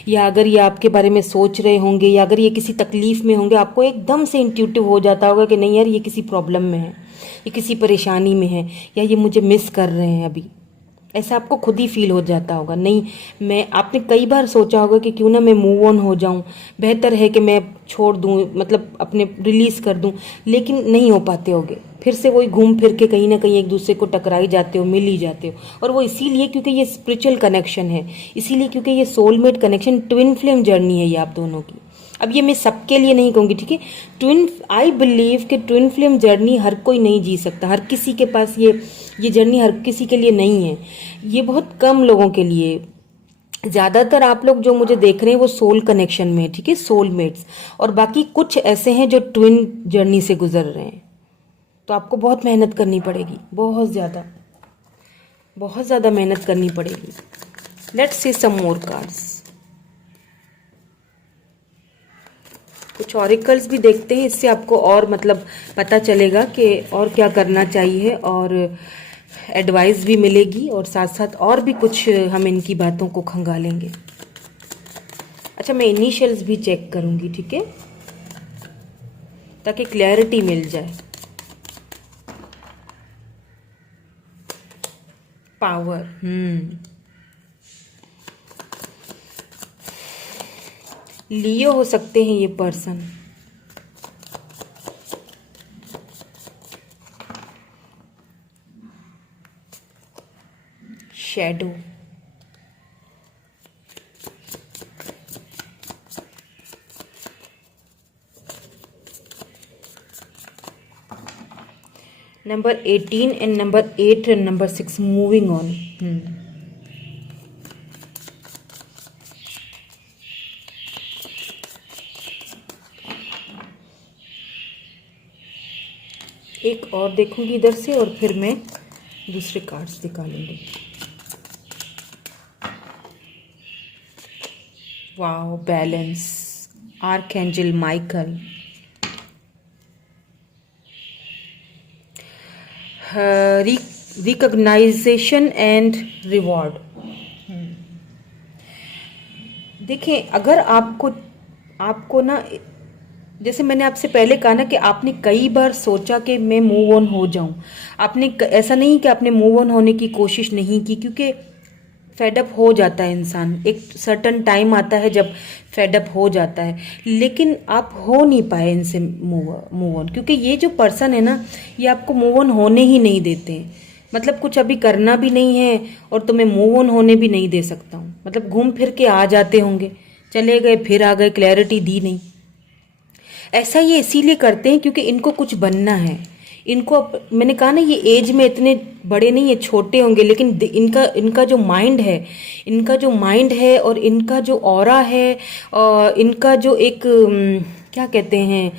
या अगर ये आपके बारे में सोच रहे होंगे, या अगर ये किसी तकलीफ में होंगे, आपको एकदम से इंट्यूटिव हो जाता होगा कि नहीं यार, ये किसी प्रॉब्लम में है, ये किसी परेशानी में है, या ये मुझे मिस कर रहे हैं अभी, ऐसा आपको खुद ही फील हो जाता होगा। नहीं, आपने कई बार सोचा होगा कि क्यों ना मैं मूव ऑन हो जाऊं, बेहतर है कि मैं छोड़ दूं, मतलब अपने रिलीज़ कर दूं, लेकिन नहीं हो पाते होगे, फिर से वही घूम फिर के कहीं ना कहीं एक दूसरे को टकराई जाते हो, मिल ही जाते हो। और वो इसीलिए क्योंकि ये स्पिरिचुअल कनेक्शन है, इसीलिए क्योंकि ये soulmate connection, twin flame journey है ये आप दोनों की। अब ये मैं सबके लिए नहीं कहूँगी, ठीक है, आई बिलीव कि ट्विन फ्लेम जर्नी हर कोई नहीं जी सकता, हर किसी के पास ये जर्नी हर किसी के लिए नहीं है, ये बहुत कम लोगों के लिए ज़्यादातर आप लोग जो मुझे देख रहे हैं वो सोल कनेक्शन में, ठीक है, सोलमेट्स, और बाकी कुछ ऐसे हैं जो ट्विन जर्नी से गुजर रहे हैं। तो आपको बहुत मेहनत करनी पड़ेगी, बहुत ज़्यादा मेहनत करनी पड़ेगी। Let's see some more cards. कुछ ऑरिकल्स भी देखते हैं, इससे आपको और मतलब पता चलेगा कि और क्या करना चाहिए, और एडवाइस भी मिलेगी, और साथ साथ और भी कुछ हम इनकी बातों को खंगालेंगे। अच्छा, मैं इनिशियल्स भी चेक करूंगी, ठीक है, ताकि क्लैरिटी मिल जाए। पावर, लियो हो सकते हैं ये person. Shadow, number 18 and number 8 and number 6 moving on. एक और देखूंगी इधर से, और फिर मैं दूसरे कार्ड्स निकालूंगी। Wow, balance, archangel Michael, recognization and reward. देखें, अगर आपको ना, जैसे मैंने आपसे पहले कहा ना कि आपने कई बार सोचा कि मैं मूव ऑन हो जाऊं। आपने ऐसा नहीं कि आपने मूव ऑन होने की कोशिश नहीं की, क्योंकि फेडअप हो जाता है इंसान, एक सर्टन टाइम आता है जब फेडअप हो जाता है, लेकिन आप हो नहीं पाए इनसे मूव ऑन, क्योंकि ये जो पर्सन है ना, ये आपको मूव ऑन होने ही नहीं देते हैं। मतलब कुछ अभी करना भी नहीं है, और तो मैं मूव ऑन होने भी नहीं दे सकता हूँ। मतलब घूम फिर के आ जाते होंगे, चले गए फिर आ गए, क्लैरिटी दी नहीं। ऐसा ये इसीलिए करते हैं क्योंकि इनको कुछ बनना है। इनको मैंने कहा ना, ये एज में इतने बड़े नहीं है, छोटे होंगे, लेकिन इनका जो माइंड है, और इनका जो ऑरा है, और इनका जो एक क्या कहते हैं,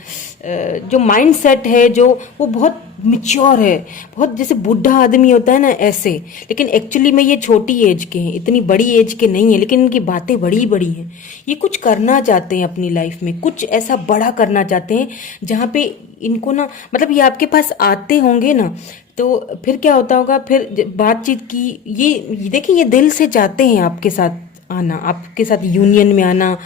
जो माइंड सेट है, जो वो बहुत मिच्योर है, बहुत जैसे बूढ़ा आदमी होता है ना, ऐसे। लेकिन एक्चुअली में ये छोटी एज के हैं, इतनी बड़ी एज के नहीं है, लेकिन इनकी बातें बड़ी बड़ी हैं। ये कुछ करना चाहते हैं अपनी लाइफ में, कुछ ऐसा बड़ा करना चाहते हैं जहाँ पे इनको ना, मतलब ये आपके पास आते होंगे ना, तो फिर क्या होता होगा, फिर बातचीत की, ये देखिए, ये दिल से चाहते हैं आपके साथ आना, आपके साथ यूनियन में आना।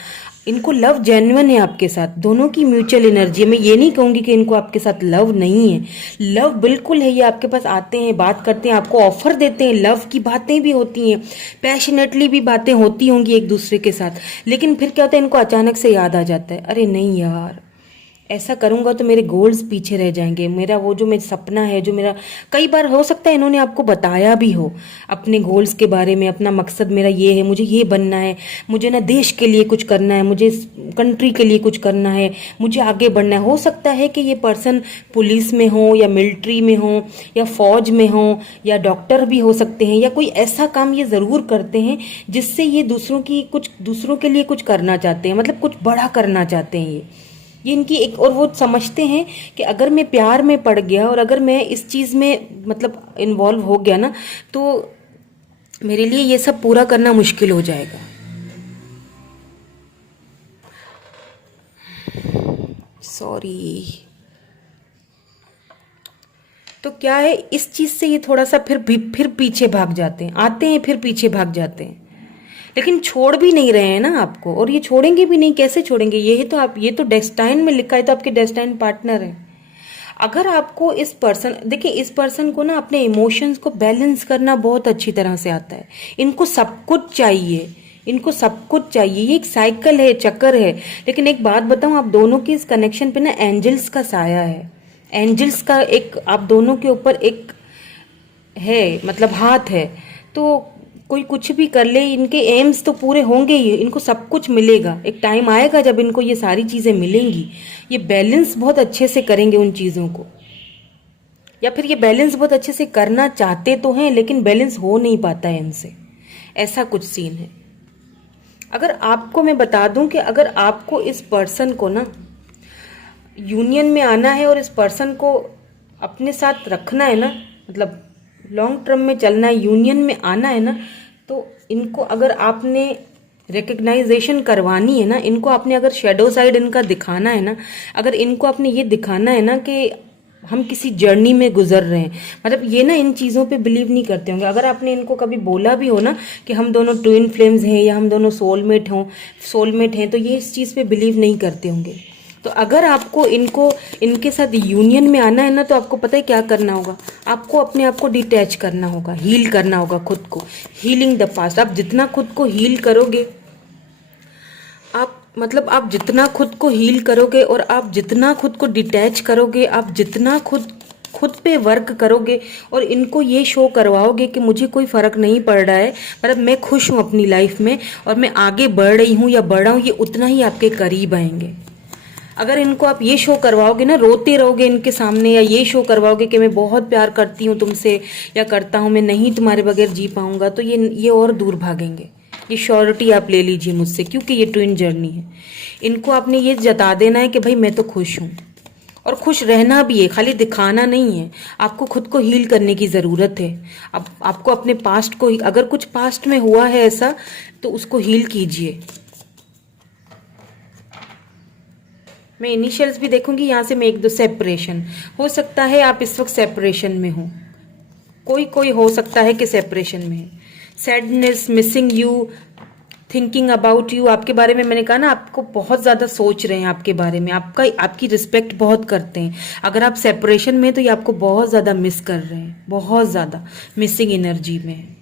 इनको लव जेन्युइन है आपके साथ, दोनों की म्यूचुअल एनर्जी। मैं ये नहीं कहूँगी कि इनको आपके साथ लव नहीं है, लव बिल्कुल है। ये आपके पास आते हैं, बात करते हैं, आपको ऑफर देते हैं, लव की बातें भी होती हैं, पैशनेटली भी बातें होती होंगी एक दूसरे के साथ। लेकिन फिर क्या होता है, इनको अचानक से याद आ जाता है, अरे नहीं यार, ऐसा करूंगा तो मेरे गोल्स पीछे रह जाएंगे, मेरा वो जो मेरा सपना है, जो मेरा, कई बार हो सकता है इन्होंने आपको बताया भी हो अपने गोल्स के बारे में, अपना मकसद मेरा ये है, मुझे ये बनना है, मुझे ना देश के लिए कुछ करना है, मुझे कंट्री के लिए कुछ करना है, मुझे आगे बढ़ना है। हो सकता है कि ये पर्सन पुलिस में हो, या मिलिट्री में हो, या फौज में हो, या डॉक्टर भी हो सकते हैं, या कोई ऐसा काम ये ज़रूर करते हैं जिससे ये दूसरों के लिए कुछ करना चाहते हैं, मतलब कुछ बड़ा करना चाहते हैं। ये इनकी एक, और वो समझते हैं कि अगर मैं प्यार में पड़ गया, और अगर मैं इस चीज़ में मतलब इन्वॉल्व हो गया ना, तो मेरे लिए ये सब पूरा करना मुश्किल हो जाएगा। सॉरी। तो क्या है, इस चीज़ से ये थोड़ा सा फिर पीछे भाग जाते हैं, आते हैं फिर पीछे भाग जाते हैं, लेकिन छोड़ भी नहीं रहे हैं ना आपको, और ये छोड़ेंगे भी नहीं। कैसे छोड़ेंगे, ये तो डेस्टाइन में लिखा है, तो आपके डेस्टाइन पार्टनर है। अगर आपको देखिए, इस पर्सन को ना अपने इमोशंस को बैलेंस करना बहुत अच्छी तरह से आता है। इनको सब कुछ चाहिए, ये एक साइकिल है, चक्कर है। लेकिन एक बात बताऊं, आप दोनों की इस कनेक्शन पे ना एंजल्स का साया है, एंजल्स का एक आप दोनों के ऊपर एक है, मतलब हाथ है। तो कोई कुछ भी कर ले, इनके एम्स तो पूरे होंगे ही, इनको सब कुछ मिलेगा। एक टाइम आएगा जब इनको ये सारी चीज़ें मिलेंगी, ये बैलेंस बहुत अच्छे से करेंगे उन चीज़ों को, या फिर ये बैलेंस बहुत अच्छे से करना चाहते तो हैं, लेकिन बैलेंस हो नहीं पाता है इनसे, ऐसा कुछ सीन है। अगर आपको मैं बता दूं कि अगर आपको इस पर्सन को ना यूनियन में आना है और इस पर्सन को अपने साथ रखना है ना, मतलब लॉन्ग टर्म में चलना है, यूनियन में आना है ना, तो इनको अगर आपने रिकग्नाइजेशन करवानी है ना, इनको आपने अगर शेडो साइड इनका दिखाना है ना, अगर इनको आपने ये दिखाना है ना कि हम किसी जर्नी में गुजर रहे हैं, मतलब ये ना इन चीज़ों पे बिलीव नहीं करते होंगे। अगर आपने इनको कभी बोला भी हो ना कि हम दोनों ट्विन फ्लेम्स हैं या हम दोनों सोलमेट हैं, तो ये इस चीज़ पे बिलीव नहीं करते होंगे। तो अगर आपको इनके साथ यूनियन में आना है ना, तो आपको पता है क्या करना होगा, आपको अपने आप को डिटैच करना होगा, हील करना होगा खुद को, हीलिंग द पास्ट। आप जितना खुद को हील करोगे, आप जितना खुद को हील करोगे और आप जितना खुद को डिटैच करोगे, आप जितना खुद पे वर्क करोगे और इनको ये शो करवाओगे कि मुझे कोई फ़र्क नहीं पड़ रहा है, मतलब मैं खुश हूँ अपनी लाइफ में और मैं आगे बढ़ रही हूँ या बढ़ रहा हूँ, ये उतना ही आपके करीब आएंगे। अगर इनको आप ये शो करवाओगे ना, रोते रहोगे इनके सामने, या ये शो करवाओगे कि मैं बहुत प्यार करती हूँ तुमसे या करता हूँ, मैं नहीं तुम्हारे बगैर जी पाऊंगा, तो ये और दूर भागेंगे। ये श्योरिटी आप ले लीजिए मुझसे, क्योंकि ये ट्विन जर्नी है। इनको आपने ये जता देना है कि भाई मैं तो खुश हूँ, और खुश रहना भी है, खाली दिखाना नहीं है। आपको खुद को हील करने की ज़रूरत है। आपको अपने पास्ट को, अगर कुछ पास्ट में हुआ है ऐसा, तो उसको हील कीजिए। मैं इनिशियल्स भी देखूंगी यहाँ से। मैं 1 2 सेपरेशन हो सकता है, आप इस वक्त सेपरेशन में हो, कोई हो सकता है कि सेपरेशन में है। Sadness, missing you, thinking about you, आपके बारे में मैंने कहा ना, आपको बहुत ज़्यादा सोच रहे हैं आपके बारे में, आपकी रिस्पेक्ट बहुत करते हैं। अगर आप सेपरेशन में हैं तो ये आपको बहुत ज़्यादा मिस कर रहे हैं, बहुत ज़्यादा मिसिंग एनर्जी में है।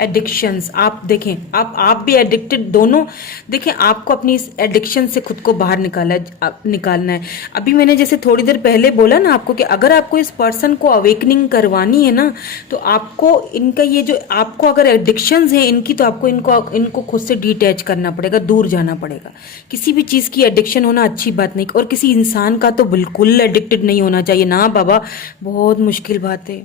एडिक्शंस, आप देखें, आप भी एडिक्टेड, दोनों देखें। आपको अपनी इस एडिक्शन से खुद को बाहर निकालना है। अभी मैंने जैसे थोड़ी देर पहले बोला ना आपको कि अगर आपको इस पर्सन को अवेकनिंग करवानी है ना, तो आपको इनका ये जो, आपको अगर एडिक्शंस हैं इनकी, तो आपको इनको खुद से डिटैच करना पड़ेगा, दूर जाना पड़ेगा। किसी भी चीज़ की एडिक्शन होना अच्छी बात नहीं, और किसी इंसान का तो बिल्कुल एडिक्टेड नहीं होना चाहिए ना बाबा, बहुत मुश्किल बात है,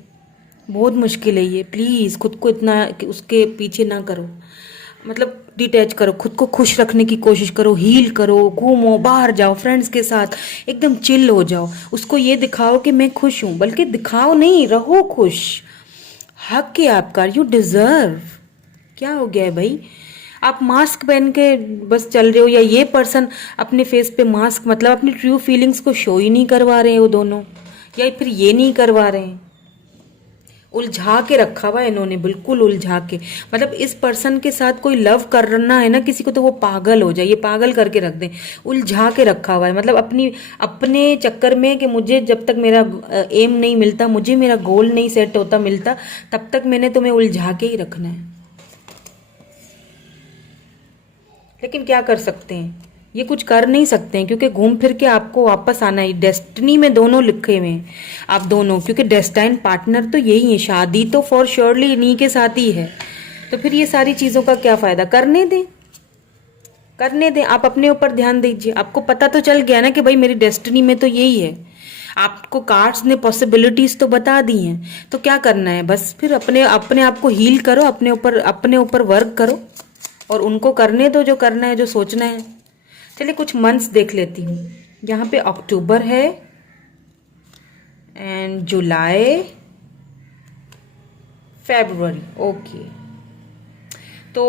बहुत मुश्किल है ये। प्लीज़ खुद को इतना उसके पीछे ना करो, मतलब डिटैच करो, खुद को खुश रखने की कोशिश करो, हील करो, घूमो, बाहर जाओ, फ्रेंड्स के साथ एकदम चिल हो जाओ। उसको ये दिखाओ कि मैं खुश हूँ, बल्कि दिखाओ नहीं, रहो खुश। हक है आपका, यू डिजर्व। क्या हो गया है भाई, आप मास्क पहन के बस चल रहे हो, या ये पर्सन अपने फेस पे मास्क, मतलब अपनी ट्रू फीलिंग्स को शो ही नहीं करवा रहे हैं वो दोनों, या फिर ये नहीं करवा रहे हैं, उलझा के रखा हुआ है इन्होंने, बिल्कुल उलझा के। मतलब इस पर्सन के साथ कोई लव करना है ना किसी को, तो वो पागल हो जाए, ये पागल करके रख दें, उलझा के रखा हुआ है। मतलब अपने चक्कर में कि मुझे जब तक मेरा एम नहीं मिलता, मुझे मेरा गोल नहीं सेट होता मिलता, तब तक मैंने तुम्हें उलझा के ही रखना है। लेकिन क्या कर सकते हैं, ये कुछ कर नहीं सकते हैं, क्योंकि घूम फिर के आपको वापस आना है। डेस्टिनी में दोनों लिखे हुए हैं आप दोनों, क्योंकि डेस्टाइन पार्टनर तो यही है, शादी तो फॉर श्योरली इन्हीं के साथ ही है। तो फिर ये सारी चीज़ों का क्या फ़ायदा, करने दें। आप अपने ऊपर ध्यान दीजिए। आपको पता तो चल गया ना कि भाई मेरी डेस्टिनी में तो यही है। आपको कार्ड्स ने पॉसिबिलिटीज तो बता दी हैं, तो क्या करना है, बस फिर अपने आप को हील करो, अपने ऊपर वर्क करो, और उनको करने दो जो करना है, जो सोचना है। चलिए कुछ मंथ्स देख लेती हूँ। यहाँ पे अक्टूबर है एंड जुलाई, फरवरी, ओके। तो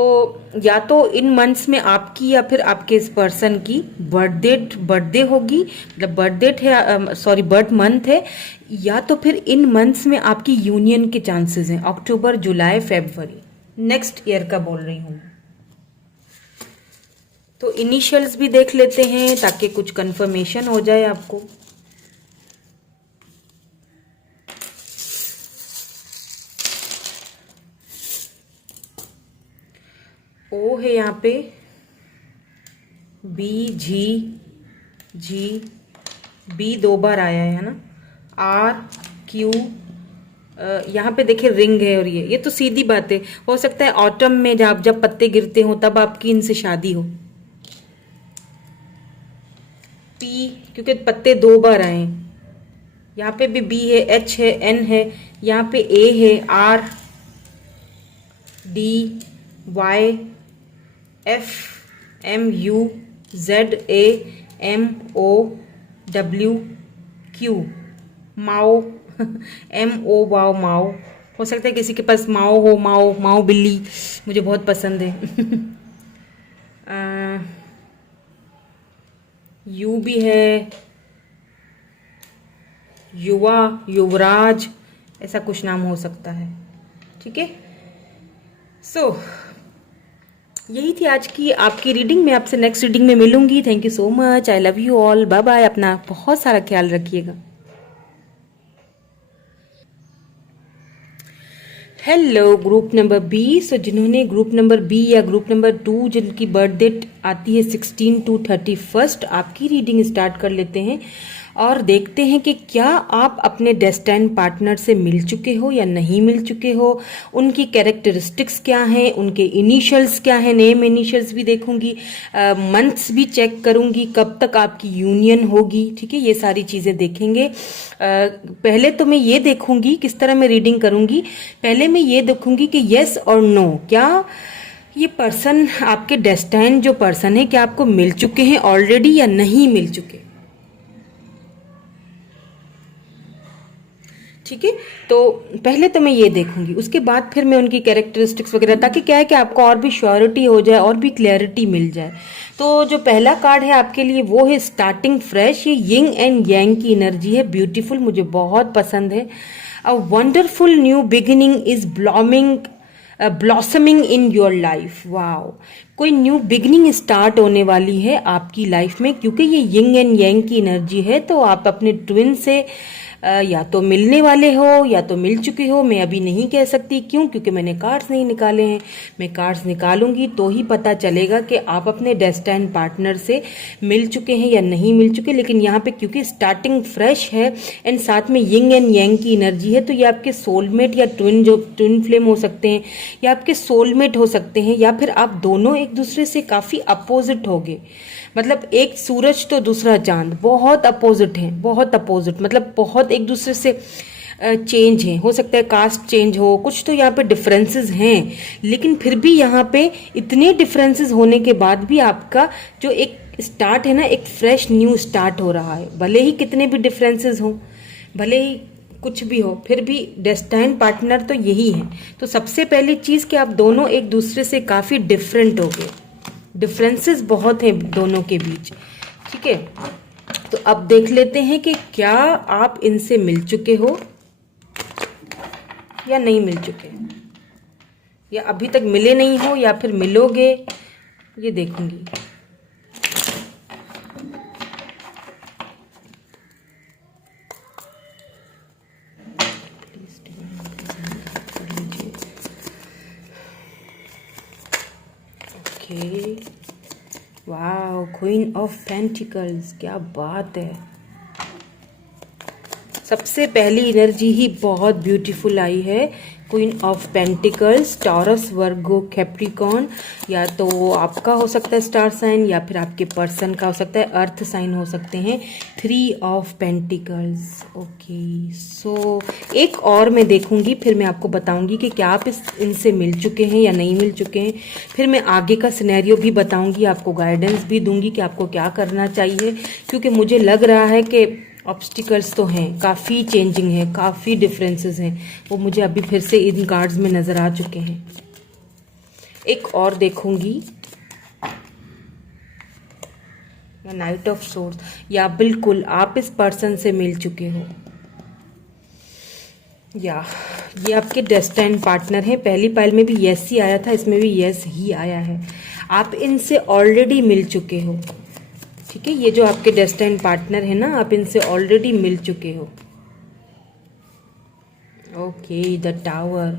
या तो इन मंथ्स में आपकी या फिर आपके इस पर्सन की बर्थडे होगी, मतलब बर्थ मंथ है, या तो फिर इन मंथ्स में आपकी यूनियन के चांसेस हैं, अक्टूबर, जुलाई, फरवरी, नेक्स्ट ईयर का बोल रही हूँ। तो इनिशियल्स भी देख लेते हैं ताकि कुछ कंफर्मेशन हो जाए आपको। ओ है यहाँ पे, बी, जी, बी 2 बार आया है ना, आर, क्यू, यहाँ पे देखिए रिंग है, और ये तो सीधी बात है। हो सकता है ऑटम में जब पत्ते गिरते हो तब आपकी इनसे शादी हो। पी, क्योंकि पत्ते 2 बार आए, यहाँ पे भी बी है, एच है, एन है, यहाँ पे ए है, आर, डी, वाई, FMUZAMOWQ, माओ। MO वाओ, माओ। हो सकता है किसी के पास माओ हो, माओ, माओ बिल्ली मुझे बहुत पसंद है। यू भी है, युवा, युवराज, ऐसा कुछ नाम हो सकता है। ठीक है, सो यही थी आज की आपकी रीडिंग। मैं आपसे नेक्स्ट रीडिंग में मिलूंगी। Thank you so much. I love you all. Bye bye. अपना बहुत सारा ख्याल रखिएगा। Hello group number B. So जिन्होंने ग्रुप नंबर बी या ग्रुप नंबर 2 जिनकी बर्थ डेट आती है 16 to 31, आपकी रीडिंग स्टार्ट कर लेते हैं और देखते हैं कि क्या आप अपने डेस्टाइन पार्टनर से मिल चुके हो या नहीं मिल चुके हो। उनकी कैरेक्टरिस्टिक्स क्या हैं, उनके इनिशियल्स क्या हैं, नेम इनिशियल्स भी देखूंगी, मंथ्स भी चेक करूंगी, कब तक आपकी यूनियन होगी। ठीक है, ये सारी चीज़ें देखेंगे। पहले तो मैं ये देखूंगी किस तरह मैं रीडिंग करूंगी। पहले मैं ये देखूंगी कि येस और नो, क्या ये पर्सन, आपके डेस्टाइन जो पर्सन है, क्या आपको मिल चुके हैं ऑलरेडी या नहीं मिल चुके। ठीक है, तो पहले तो मैं ये देखूंगी, उसके बाद फिर मैं उनकी कैरेक्टरिस्टिक्स वगैरह, ताकि क्या है कि आपको और भी श्योरिटी हो जाए और भी क्लैरिटी मिल जाए। तो जो पहला कार्ड है आपके लिए वो है स्टार्टिंग फ्रेश। ये यिंग एंड यांग की एनर्जी है, ब्यूटीफुल, मुझे बहुत पसंद है। A wonderful new beginning is blossoming in your life. Wow, कोई न्यू बिगनिंग स्टार्ट होने वाली है आपकी लाइफ में, क्योंकि ये यिंग एंड यांग की एनर्जी है। तो आप अपने ट्विन से या तो मिलने वाले हो या तो मिल चुके हो। मैं अभी नहीं कह सकती, क्यों? क्योंकि मैंने कार्ड्स नहीं निकाले हैं। मैं कार्ड्स निकालूंगी तो ही पता चलेगा कि आप अपने डेस्टाइन पार्टनर से मिल चुके हैं या नहीं मिल चुके। लेकिन यहाँ पे क्योंकि स्टार्टिंग फ्रेश है एंड साथ में यिंग एंड यांग की एनर्जी है, तो ये आपके सोलमेट या ट्विन फ्लेम हो सकते हैं, या आपके सोलमेट हो सकते हैं, या फिर आप दोनों एक दूसरे से काफ़ी अपोजिट होगे। मतलब एक सूरज तो दूसरा चांद, बहुत अपोजिट हैं, बहुत अपोजिट, मतलब बहुत एक दूसरे से चेंज है। हो सकता है कास्ट चेंज हो, कुछ तो यहाँ पे डिफरेंसेस हैं। लेकिन फिर भी यहाँ पे इतने डिफरेंसेस होने के बाद भी आपका जो एक स्टार्ट है ना, एक फ्रेश न्यू स्टार्ट हो रहा है। भले ही कितने भी डिफरेंसेस हों, भले ही कुछ भी हो, फिर भी डेस्टाइन पार्टनर तो यही है। तो सबसे पहली चीज़ कि आप दोनों एक दूसरे से काफ़ी डिफरेंट हो गए, डिफरेंसेस बहुत हैं दोनों के बीच। ठीक है, तो अब देख लेते हैं कि क्या आप इनसे मिल चुके हो या नहीं मिल चुके, या अभी तक मिले नहीं हो, या फिर मिलोगे, ये देखूंगी। ओके, वाह, क्वीन ऑफ पेंटिकल्स, क्या बात है। सबसे पहली एनर्जी ही बहुत ब्यूटीफुल आई है, queen of pentacles, taurus, Virgo, Capricorn. या तो आपका हो सकता है स्टार साइन, या फिर आपके पर्सन का हो सकता है अर्थ साइन हो सकते हैं। 3 ऑफ पेंटिकल्स। ओके, सो एक और मैं देखूंगी, फिर मैं आपको बताऊंगी कि क्या आप इनसे मिल चुके हैं या नहीं मिल चुके हैं। फिर मैं आगे का सिनेरियो भी बताऊंगी, आपको गाइडेंस भी दूंगी कि आपको क्या करना चाहिए, क्योंकि मुझे लग रहा है कि ऑब्स्टिकल्स तो हैं, काफ़ी चेंजिंग है, काफ़ी डिफरेंसेस हैं, वो मुझे अभी फिर से इन कार्ड्स में नज़र आ चुके हैं। एक और देखूंगी, नाइट ऑफ सोर्स, या बिल्कुल आप इस पर्सन से मिल चुके हो, या ये आपके डेस्टाइन पार्टनर हैं। पहली पाइल में भी यस ही आया था, इसमें भी यस ही आया है। आप इनसे ऑलरेडी मिल चुके हो। ठीक है, ये जो आपके डेस्टाइन पार्टनर है ना, आप इनसे ऑलरेडी मिल चुके हो। ओके, द टावर,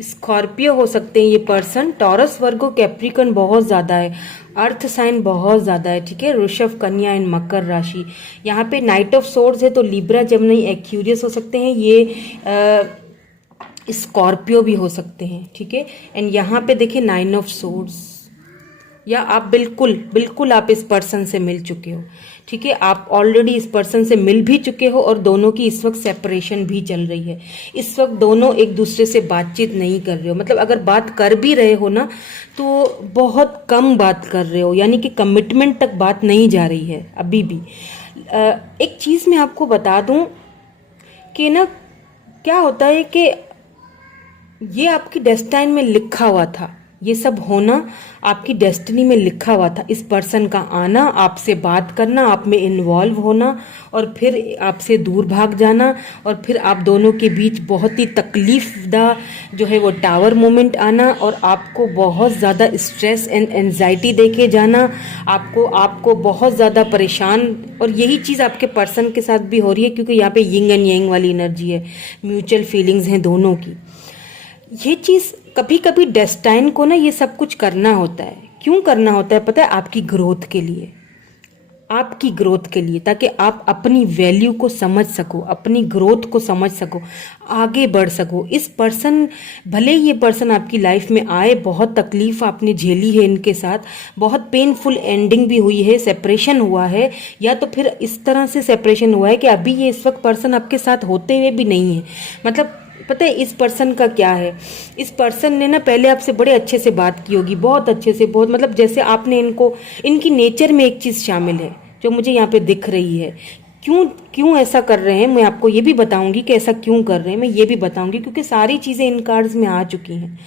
स्कॉर्पियो हो सकते हैं ये पर्सन। टॉरस, वर्गो, कैप्रिकॉर्न बहुत ज़्यादा है, अर्थ साइन बहुत ज़्यादा है। ठीक है, वृषभ, कन्या एंड मकर राशि। यहाँ पे नाइट ऑफ सोर्ड्स है, तो लिब्रा, जेमिनी, एक्वेरियस हो सकते हैं। ये स्कॉर्पियो भी हो सकते हैं। ठीक है, एंड यहाँ पे देखिए 9 ऑफ सोर्ड्स, या आप बिल्कुल आप इस पर्सन से मिल चुके हो। ठीक है, आप ऑलरेडी इस पर्सन से मिल भी चुके हो और दोनों की इस वक्त सेपरेशन भी चल रही है। इस वक्त दोनों एक दूसरे से बातचीत नहीं कर रहे हो, मतलब अगर बात कर भी रहे हो ना तो बहुत कम बात कर रहे हो, यानी कि कमिटमेंट तक बात नहीं जा रही है अभी भी। एक चीज़ मैं आपको बता दूं कि ना क्या होता है कि ये आपकी डेस्टाइन में लिखा हुआ था, ये सब होना आपकी डेस्टिनी में लिखा हुआ था। इस पर्सन का आना, आपसे बात करना, आप में इन्वॉल्व होना और फिर आपसे दूर भाग जाना और फिर आप दोनों के बीच बहुत ही तकलीफदा जो है वो टावर मोमेंट आना और आपको बहुत ज़्यादा स्ट्रेस एंड एंजाइटी देके जाना, आपको बहुत ज़्यादा परेशान। और यही चीज़ आपके पर्सन के साथ भी हो रही है क्योंकि यहाँ पे यिंग एंड यांग वाली एनर्जी है, म्यूचुअल फीलिंग्स हैं दोनों की। ये चीज़ कभी कभी डेस्टाइन को ना ये सब कुछ करना होता है। क्यों करना होता है पता है? आपकी ग्रोथ के लिए, आपकी ग्रोथ के लिए, ताकि आप अपनी वैल्यू को समझ सको, अपनी ग्रोथ को समझ सको, आगे बढ़ सको। इस पर्सन, भले ये पर्सन आपकी लाइफ में आए, बहुत तकलीफ आपने झेली है इनके साथ, बहुत पेनफुल एंडिंग भी हुई है, सेपरेशन हुआ है, या तो फिर इस तरह से सेपरेशन हुआ है कि अभी ये इस वक्त पर्सन आपके साथ होते हुए भी नहीं है। मतलब पता है इस पर्सन का क्या है, इस पर्सन ने ना पहले आपसे बड़े अच्छे से बात की होगी, बहुत अच्छे से, बहुत मतलब जैसे आपने इनकी नेचर में एक चीज़ शामिल है जो मुझे यहाँ पे दिख रही है। क्यों ऐसा कर रहे हैं मैं आपको ये भी बताऊंगी कि ऐसा क्यों कर रहे हैं, मैं ये भी बताऊंगी क्योंकि सारी चीज़ें इन कार्ड्स में आ चुकी हैं।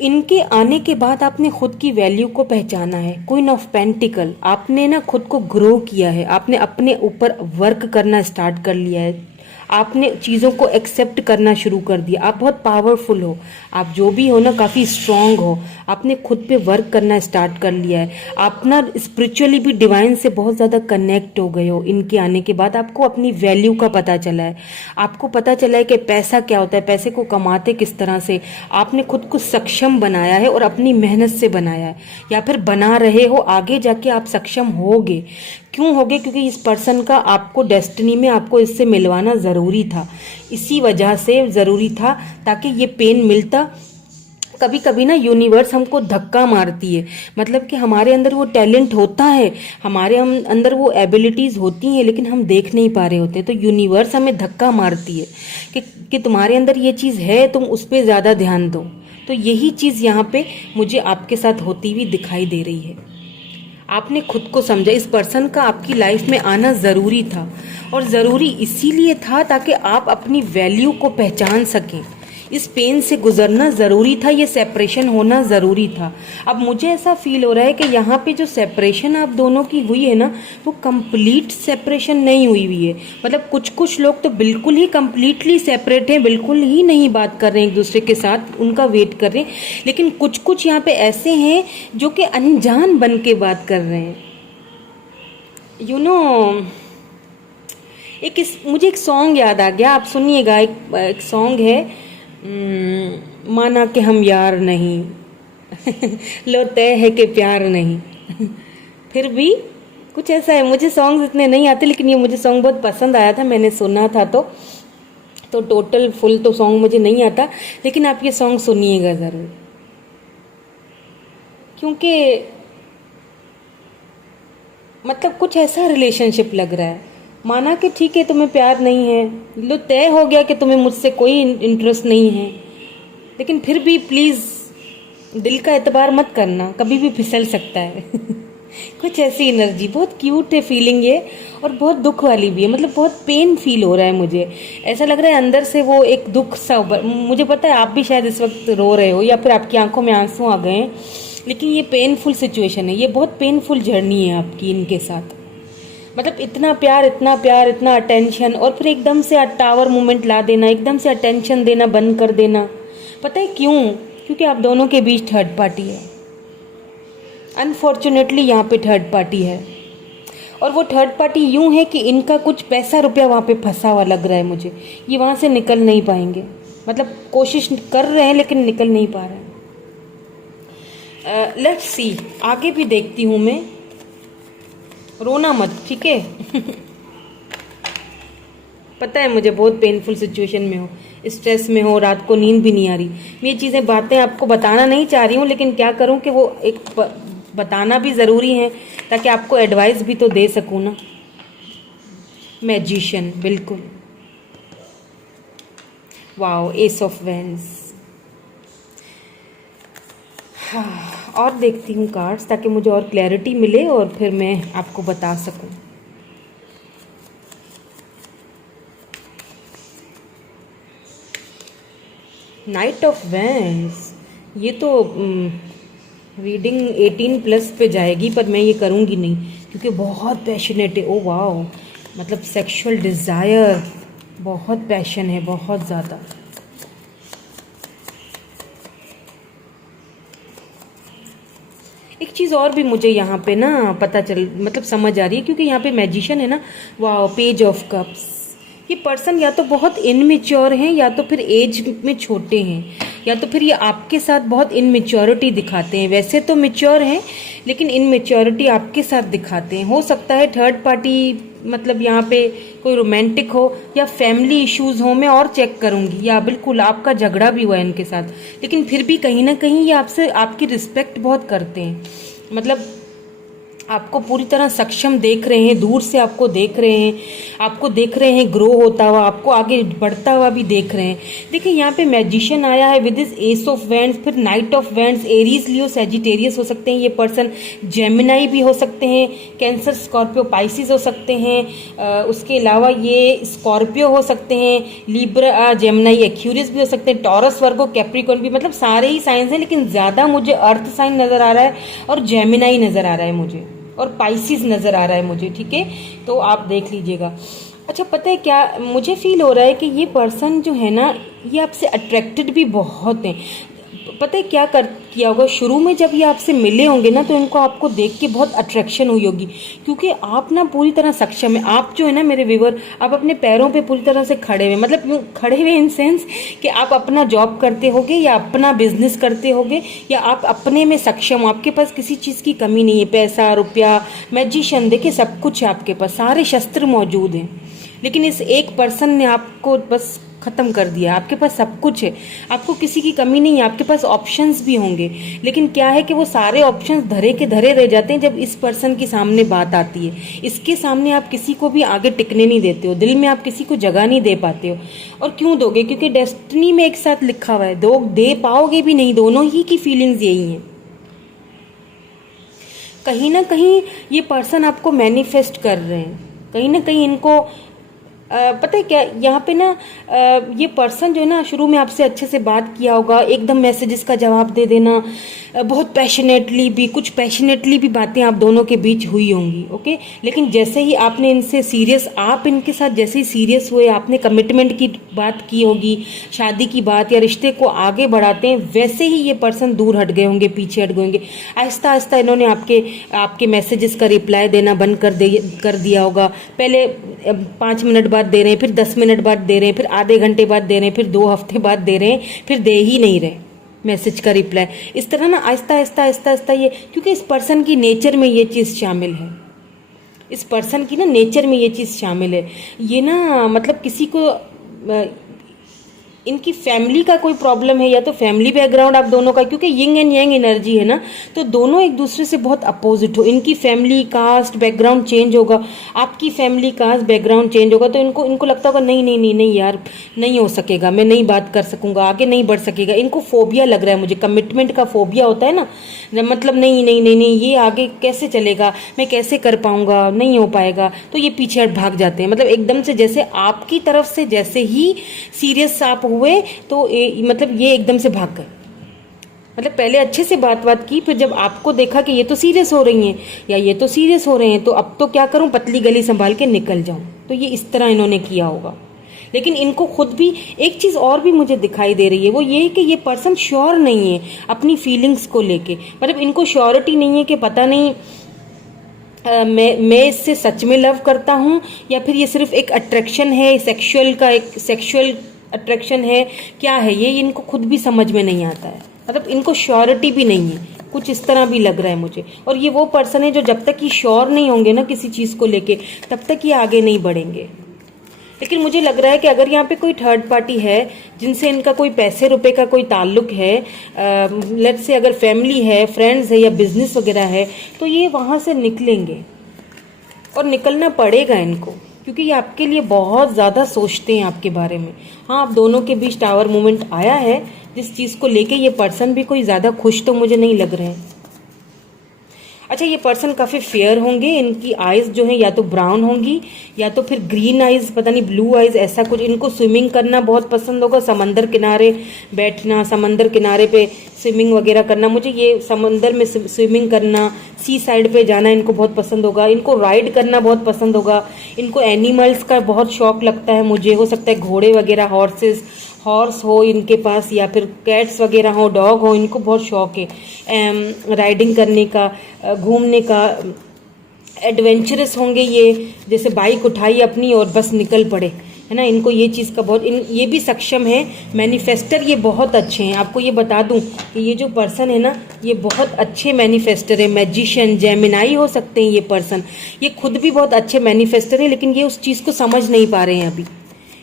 इनके आने के बाद आपने खुद की वैल्यू को पहचाना है। क्वीन ऑफ पेंटिकल, आपने ना खुद को ग्रो किया है, आपने अपने ऊपर वर्क करना स्टार्ट कर लिया है, आपने चीज़ों को एक्सेप्ट करना शुरू कर दिया। आप बहुत पावरफुल हो, आप जो भी हो ना काफ़ी स्ट्रांग हो, आपने खुद पे वर्क करना स्टार्ट कर लिया है। आप ना स्पिरिचुअली भी डिवाइन से बहुत ज़्यादा कनेक्ट हो गए हो। इनके आने के बाद आपको अपनी वैल्यू का पता चला है, आपको पता चला है कि पैसा क्या होता है, पैसे को कमाते किस तरह से। आपने खुद को सक्षम बनाया है और अपनी मेहनत से बनाया है, या फिर बना रहे हो, आगे जाके आप सक्षम होगे। क्यों होगे? क्योंकि इस पर्सन का आपको डेस्टिनी में आपको इससे मिलवाना ज़रूरी था, इसी वजह से ज़रूरी था ताकि ये पेन मिलता। कभी कभी ना यूनिवर्स हमको धक्का मारती है, मतलब कि हमारे अंदर वो टैलेंट होता है, हमारे अंदर वो एबिलिटीज़ होती हैं, लेकिन हम देख नहीं पा रहे होते। तो यूनिवर्स हमें धक्का मारती है कि तुम्हारे अंदर ये चीज़ है, तुम उस पर ज़्यादा ध्यान दो। तो यही चीज़ यहाँ पे मुझे आपके साथ होती हुई दिखाई दे रही है। आपने खुद को समझा, इस पर्सन का आपकी लाइफ में आना ज़रूरी था, और ज़रूरी इसीलिए था ताकि आप अपनी वैल्यू को पहचान सकें। इस पेन से गुजरना ज़रूरी था, ये सेपरेशन होना ज़रूरी था। अब मुझे ऐसा फील हो रहा है कि यहाँ पे जो सेपरेशन आप दोनों की हुई है ना, वो कंप्लीट सेपरेशन नहीं हुई है। मतलब कुछ लोग तो बिल्कुल ही कंप्लीटली सेपरेट हैं, बिल्कुल ही नहीं बात कर रहे हैं एक दूसरे के साथ, उनका वेट कर रहे हैं। लेकिन कुछ यहाँ पे ऐसे हैं जो कि अनजान बन के बात कर रहे हैं। मुझे एक सॉन्ग याद आ गया, आप सुनिएगा। एक सॉन्ग है, माना कि हम यार नहीं लो तय है कि प्यार नहीं फिर भी कुछ ऐसा है। मुझे सॉन्ग्स इतने नहीं आते, लेकिन ये मुझे सॉन्ग बहुत पसंद आया था, मैंने सुना था। तो टोटल फुल तो सॉन्ग मुझे नहीं आता, लेकिन आप ये सॉन्ग सुनिएगा ज़रूर, क्योंकि मतलब कुछ ऐसा रिलेशनशिप लग रहा है। माना कि ठीक है तुम्हें प्यार नहीं है, लो तय हो गया कि तुम्हें मुझसे कोई इंटरेस्ट नहीं है, लेकिन फिर भी प्लीज़ दिल का एतबार मत करना, कभी भी फिसल सकता है कुछ ऐसी एनर्जी, बहुत क्यूट है फीलिंग ये, और बहुत दुख वाली भी है। मतलब बहुत पेन फील हो रहा है मुझे, ऐसा लग रहा है अंदर से वो एक दुख सा। मुझे पता है आप भी शायद इस वक्त रो रहे हो या फिर आपकी आंखों में आंसू आ गए हैं, लेकिन ये पेनफुल सिचुएशन है, ये बहुत पेनफुल जर्नी है आपकी इनके साथ। मतलब इतना प्यार, इतना प्यार, इतना अटेंशन, और फिर एकदम से टावर मूवमेंट ला देना, एकदम से अटेंशन देना बंद कर देना। पता है क्यों? क्योंकि आप दोनों के बीच थर्ड पार्टी है। अनफॉर्चुनेटली यहाँ पे थर्ड पार्टी है, और वो थर्ड पार्टी यूं है कि इनका कुछ पैसा रुपया वहाँ पे फंसा हुआ लग रहा है मुझे। ये वहाँ से निकल नहीं पाएंगे, मतलब कोशिश कर रहे हैं लेकिन निकल नहीं पा रहे हैं। लेट्स सी, आगे भी देखती हूँ मैं। रोना मत, ठीक है पता है मुझे बहुत पेनफुल सिचुएशन में हो, स्ट्रेस में हो, रात को नींद भी नहीं आ रही। मैं ये चीज़ें बातें आपको बताना नहीं चाह रही हूँ, लेकिन क्या करूँ कि वो एक बताना भी ज़रूरी है ताकि आपको एडवाइस भी तो दे सकूँ ना। मैजिशियन, बिल्कुल। Wow, ace of wands. हाँ, और देखती हूँ कार्ड्स ताकि मुझे और क्लैरिटी मिले और फिर मैं आपको बता सकूँ। नाइट ऑफ वेंस, ये तो रीडिंग 18+ पे जाएगी, पर मैं ये करूँगी नहीं क्योंकि बहुत पैशनेट है। ओ वाओ, मतलब सेक्सुअल डिज़ायर, बहुत पैशन है, बहुत ज़्यादा। एक चीज़ और भी मुझे यहाँ पे ना पता चल मतलब समझ आ रही है, क्योंकि यहाँ पे मैजिशियन है ना। Wow, page of cups. ये पर्सन या तो बहुत इनमेच्योर हैं या तो फिर एज में छोटे हैं, या तो फिर ये आपके साथ बहुत इनमेच्योरिटी दिखाते हैं। वैसे तो मेच्योर हैं लेकिन इनमेच्योरिटी आपके साथ दिखाते हैं। हो सकता है थर्ड पार्टी, मतलब यहाँ पे कोई रोमांटिक हो या फैमिली इश्यूज हो, मैं और चेक करूँगी, या बिल्कुल आपका झगड़ा भी हुआ है इनके साथ, लेकिन फिर भी कहीं ना कहीं ये आपसे आपकी रिस्पेक्ट बहुत करते हैं। मतलब आपको पूरी तरह सक्षम देख रहे हैं, दूर से आपको देख रहे हैं, आपको देख रहे हैं ग्रो होता हुआ, आपको आगे बढ़ता हुआ भी देख रहे हैं। देखिए यहाँ पे मैजिशियन आया है with this ace of wands, फिर knight of wands. Aries, Leo, Sagittarius हो सकते हैं ये पर्सन, जेमिनाई भी हो सकते हैं, कैंसर, स्कॉर्पियो, पाइसिस हो सकते हैं। उसके अलावा ये स्कॉर्पियो हो सकते हैं, लिब्रा, जेमिनाई, एक्यूरियस भी हो सकते हैं, टॉरस, वर्गो, कैप्रिकॉर्न भी, मतलब सारे ही साइंस हैं, लेकिन ज़्यादा मुझे अर्थ साइन नज़र आ रहा है और जेमिनाई नज़र आ रहा है मुझे, और पाइसिस नज़र आ रहा है मुझे। ठीक है, तो आप देख लीजिएगा। अच्छा, पता है क्या मुझे फील हो रहा है कि ये पर्सन जो है ना, ये आपसे अट्रैक्टेड भी बहुत हैं। पता है क्या किया होगा, शुरू में जब ये आपसे मिले होंगे ना, तो इनको आपको देख के बहुत अट्रैक्शन हुई होगी, क्योंकि आप ना पूरी तरह सक्षम है। आप जो है ना मेरे व्यूअर, आप अपने पैरों पे पूरी तरह से खड़े हुए, मतलब यूँ खड़े हुए इन सेंस कि आप अपना जॉब करते होगे या अपना बिजनेस करते होगे, या आप अपने में सक्षम हो, आपके पास किसी चीज़ की कमी नहीं है, पैसा, रुपया। मैजिशियन, देखिए सब कुछ है आपके पास, सारे शस्त्र मौजूद हैं, लेकिन इस एक पर्सन ने आपको बस ख़त्म कर दिया। आपके पास सब कुछ है, आपको किसी की कमी नहीं है, आपके पास ऑप्शंस भी होंगे, लेकिन क्या है कि वो सारे ऑप्शंस धरे के धरे रह जाते हैं जब इस पर्सन के सामने बात आती है। इसके सामने आप किसी को भी आगे टिकने नहीं देते हो, दिल में आप किसी को जगह नहीं दे पाते हो। और क्यों दोगे, क्योंकि डेस्टिनी में एक साथ लिखा हुआ है, दे पाओगे भी नहीं, दोनों ही की फीलिंग्स यही हैं। कहीं ना कहीं ये पर्सन आपको मैनिफेस्ट कर रहे हैं, कहीं ना कहीं इनको पता है क्या, यहाँ पे ना ये पर्सन जो है ना, शुरू में आपसे अच्छे से बात किया होगा, एकदम मैसेजेस का जवाब दे देना, बहुत पैशनेटली भी, कुछ पैशनेटली भी बातें आप दोनों के बीच हुई होंगी। ओके, लेकिन जैसे ही आपने इनसे सीरियस, आप इनके साथ जैसे ही सीरियस हुए, आपने कमिटमेंट की बात की होगी, शादी की बात या रिश्ते को आगे बढ़ाते हैं, वैसे ही ये पर्सन दूर हट गए होंगे, पीछे हट गए होंगे। आहिस्ता आहिस्ता इन्होंने आपके मैसेजेस का रिप्लाई देना बंद कर दिया होगा। पहले 5 मिनट बाद दे रहे हैं, फिर 10 मिनट बाद दे रहे हैं, फिर आधे घंटे बाद दे रहे हैं, फिर 2 हफ्ते बाद दे रहे हैं, फिर दे ही नहीं रहे मैसेज का रिप्लाई। इस तरह ना आहिस्ता आहिस्ता आहिस्ता आहिस्ता ये, क्योंकि इस पर्सन की नेचर में ये चीज़ शामिल है, इस पर्सन की ना नेचर में ये चीज़ शामिल है। ये ना मतलब किसी को इनकी फैमिली का कोई प्रॉब्लम है, या तो फैमिली बैकग्राउंड आप दोनों का, क्योंकि यिंग एंड यांग एनर्जी है ना, तो दोनों एक दूसरे से बहुत अपोजिट हो। इनकी फैमिली कास्ट बैकग्राउंड चेंज होगा, आपकी फैमिली कास्ट बैकग्राउंड चेंज होगा, तो इनको लगता होगा नहीं नहीं नहीं नहीं यार, नहीं हो सकेगा, मैं नहीं बात कर सकूंगा, आगे नहीं बढ़ सकेगा। इनको फोबिया लग रहा है मुझे, कमिटमेंट का फोबिया होता है ना, मतलब नहीं नहीं नहीं नहीं, ये आगे कैसे चलेगा, मैं कैसे कर पाऊंगा, नहीं हो पाएगा, तो ये पीछे हट भाग जाते हैं। मतलब एकदम से जैसे आपकी तरफ से जैसे ही सीरियस आप हुए, तो मतलब ये एकदम से भाग गए। मतलब पहले अच्छे से बात की, फिर जब आपको देखा कि ये तो सीरियस हो रही हैं या ये तो सीरियस हो रहे हैं, तो अब तो क्या करूं, पतली गली संभाल के निकल जाऊं। तो ये इस तरह इन्होंने किया होगा। लेकिन इनको खुद भी एक चीज़ और भी मुझे दिखाई दे रही है, वो ये है कि ये पर्सन श्योर नहीं है अपनी फीलिंग्स को लेके। मतलब इनको श्योरिटी नहीं है कि पता नहीं मैं इससे सच में लव करता हूँ, या फिर ये सिर्फ एक अट्रैक्शन है, सेक्सुअल का एक सेक्सुअल अट्रैक्शन है, क्या है ये इनको खुद भी समझ में नहीं आता है। मतलब इनको श्योरिटी भी नहीं है, कुछ इस तरह भी लग रहा है मुझे। और ये वो पर्सन है जो जब तक ये श्योर नहीं होंगे ना किसी चीज़ को लेके, तब तक ये आगे नहीं बढ़ेंगे। लेकिन मुझे लग रहा है कि अगर यहाँ पे कोई थर्ड पार्टी है जिनसे इनका कोई पैसे रुपए का कोई ताल्लुक है, लेट्स से अगर फैमिली है, फ्रेंड्स है या बिजनेस वगैरह है, तो ये वहाँ से निकलेंगे और निकलना पड़ेगा इनको, क्योंकि ये आपके लिए बहुत ज़्यादा सोचते हैं आपके बारे में। हाँ, आप दोनों के बीच टावर मोमेंट आया है, जिस चीज़ को लेके ये पर्सन भी कोई ज़्यादा खुश तो मुझे नहीं लग रहे हैं। अच्छा, ये पर्सन काफ़ी फेयर होंगे, इनकी आइज़ जो है या तो ब्राउन होंगी या तो फिर ग्रीन आइज़, पता नहीं ब्लू आइज़, ऐसा कुछ। इनको स्विमिंग करना बहुत पसंद होगा, समंदर किनारे बैठना, समंदर किनारे पे स्विमिंग वगैरह करना। मुझे ये समंदर में स्विमिंग करना, सी साइड पे जाना इनको बहुत पसंद होगा। इनको राइड करना बहुत पसंद होगा। इनको एनिमल्स का बहुत शौक लगता है, मुझे हो सकता है घोड़े वगैरह, हॉर्स हो इनके पास, या फिर कैट्स वगैरह हो, डॉग हो, इनको बहुत शौक है राइडिंग करने का, घूमने का। एडवेंचरस होंगे ये, जैसे बाइक उठाई अपनी और बस निकल पड़े, है ना। इनको ये चीज़ का बहुत, ये भी सक्षम है। मैनिफेस्टर ये बहुत अच्छे हैं। आपको ये बता दूं कि ये जो पर्सन है ना, ये बहुत अच्छे मैनिफेस्टर है। मैजिशियन, जेमिनाई हो सकते हैं ये पर्सन। ये खुद भी बहुत अच्छे मैनिफेस्टर है, लेकिन ये उस चीज़ को समझ नहीं पा रहे हैं अभी।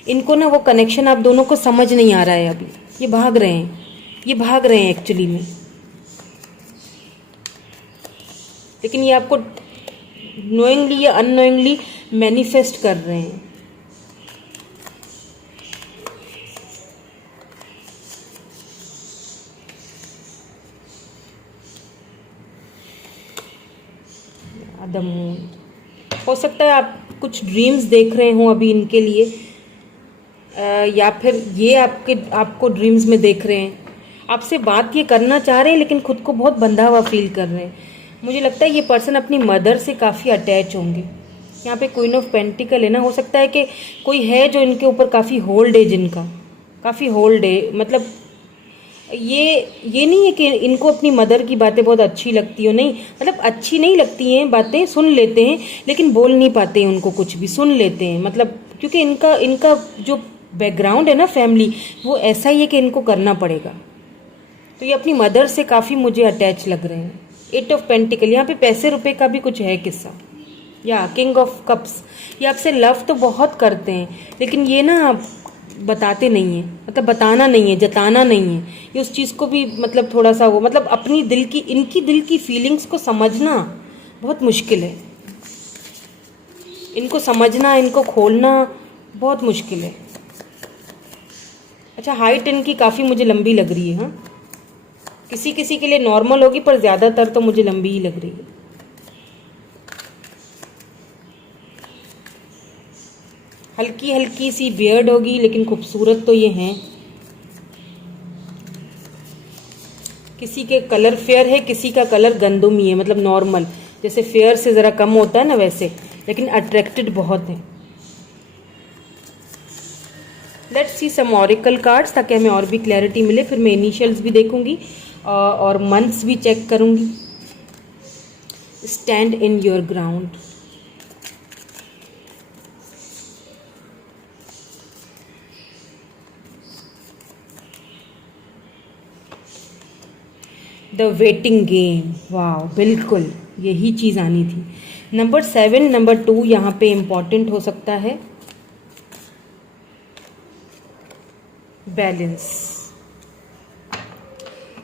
इनको ना वो कनेक्शन आप दोनों को समझ नहीं आ रहा है अभी। ये भाग रहे हैं, ये भाग रहे हैं एक्चुअली में। लेकिन ये आपको नोइंगली या अननोइंगली मैनिफेस्ट कर रहे हैं। द मून, हो सकता है आप कुछ ड्रीम्स देख रहे हो अभी इनके लिए, या फिर ये आपको ड्रीम्स में देख रहे हैं। आपसे बात ये करना चाह रहे हैं, लेकिन खुद को बहुत बंधा हुआ फील कर रहे हैं। मुझे लगता है ये पर्सन अपनी मदर से काफ़ी अटैच होंगे। यहाँ पे क्वीन ऑफ पेंटिकल है ना, हो सकता है कि कोई है जो इनके ऊपर काफ़ी होल्ड है, जिनका काफ़ी होल्ड है। मतलब ये नहीं है कि इनको अपनी मदर की बातें बहुत अच्छी लगती हो, नहीं, मतलब अच्छी नहीं लगती हैं बातें, सुन लेते हैं, लेकिन बोल नहीं पाते हैं उनको कुछ भी, सुन लेते हैं। मतलब क्योंकि इनका जो बैकग्राउंड है ना फैमिली, वो ऐसा ही है कि इनको करना पड़ेगा। तो ये अपनी मदर से काफ़ी मुझे अटैच लग रहे हैं। 8 ऑफ पेंटिकल, यहाँ पे पैसे रुपए का भी कुछ है किस्सा। या किंग ऑफ कप्स, ये आपसे लव तो बहुत करते हैं, लेकिन ये ना बताते नहीं है, मतलब बताना नहीं है, जताना नहीं है। ये उस चीज़ को भी मतलब थोड़ा सा वो, मतलब अपनी इनकी दिल की फीलिंग्स को समझना बहुत मुश्किल है। इनको समझना, इनको खोलना बहुत मुश्किल है। अच्छा, हाइट इनकी काफ़ी मुझे लंबी लग रही है। हाँ, किसी किसी के लिए नॉर्मल होगी, पर ज़्यादातर तो मुझे लंबी ही लग रही है। हल्की हल्की सी बियर्ड होगी, लेकिन खूबसूरत तो ये हैं। किसी के कलर फेयर है, किसी का कलर गंदुमी है, मतलब नॉर्मल, जैसे फेयर से ज़रा कम होता है ना वैसे, लेकिन अट्रैक्टेड बहुत है। Let's see some oracle cards, ताकि हमें और भी क्लैरिटी मिले। फिर मैं इनिशियल्स भी देखूंगी और मंथ्स भी चेक करूंगी। Stand in your ground, the waiting game, वाह, बिल्कुल यही चीज़ आनी थी। नंबर 7, नंबर 2 यहाँ पे इम्पॉर्टेंट हो सकता है। बैलेंस।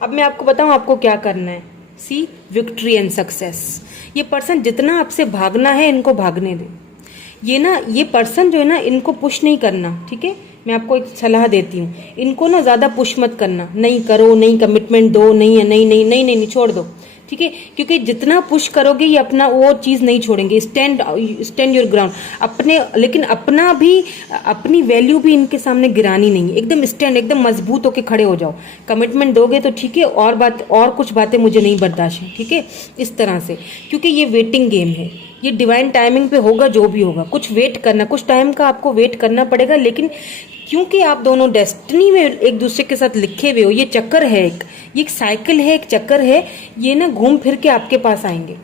अब मैं आपको बताऊं आपको क्या करना है। सी, विक्ट्री एंड सक्सेस। ये पर्सन जितना आपसे भागना है, इनको भागने दें। ये पर्सन जो है ना, इनको पुश नहीं करना, ठीक है। मैं आपको एक सलाह देती हूँ, इनको ना ज़्यादा पुश मत करना। नहीं करो, नहीं कमिटमेंट दो, नहीं है, नहीं नहीं नहीं नहीं, छोड़ दो, ठीक है। क्योंकि जितना पुश करोगे ये अपना वो चीज़ नहीं छोड़ेंगे। स्टैंड योर ग्राउंड अपने, लेकिन अपनी वैल्यू भी इनके सामने गिरानी नहीं। एकदम स्टैंड, एकदम मजबूत होके खड़े हो जाओ। कमिटमेंट दोगे तो ठीक है, और कुछ बातें मुझे नहीं बर्दाश्त है, ठीक है, इस तरह से। क्योंकि ये वेटिंग गेम है, ये डिवाइन टाइमिंग पे होगा जो भी होगा। कुछ वेट करना, कुछ टाइम का आपको वेट करना पड़ेगा, लेकिन क्योंकि आप दोनों डेस्टिनी में एक दूसरे के साथ लिखे हुए हो, ये चक्कर है, ये एक साइकिल है, एक चक्कर है, ये ना घूम फिर के आपके पास आएंगे।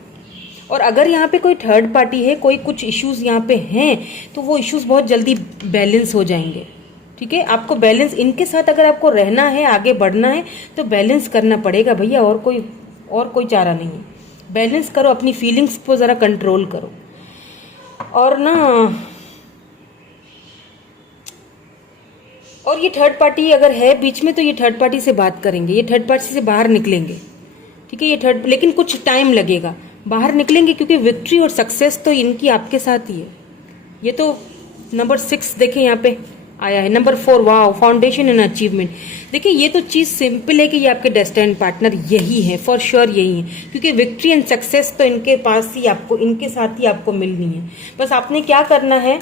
और अगर यहाँ पे कोई थर्ड पार्टी है, कोई कुछ इश्यूज यहाँ पे हैं, तो वो इश्यूज बहुत जल्दी बैलेंस हो जाएंगे, ठीक है। आपको बैलेंस, इनके साथ अगर आपको रहना है, आगे बढ़ना है, तो बैलेंस करना पड़ेगा भैया, और कोई चारा नहीं है। बैलेंस करो, अपनी फीलिंग्स को ज़रा कंट्रोल करो। और ना और ये थर्ड पार्टी अगर है बीच में तो ये थर्ड पार्टी से बात करेंगे, ये थर्ड पार्टी से बाहर निकलेंगे, ठीक है। ये थर्ड, लेकिन कुछ टाइम लगेगा, बाहर निकलेंगे क्योंकि विक्ट्री और सक्सेस तो इनकी आपके साथ ही है। ये तो नंबर 6 देखिए यहाँ पे आया है। Number 4, wow, foundation and achievement. देखिए ये तो चीज सिंपल है कि ये आपके डेस्टिन्ड पार्टनर यही है, फॉर श्योर यही है, क्योंकि विक्ट्री एंड सक्सेस तो इनके पास ही आपको, इनके साथ ही आपको मिलनी है। बस आपने क्या करना है,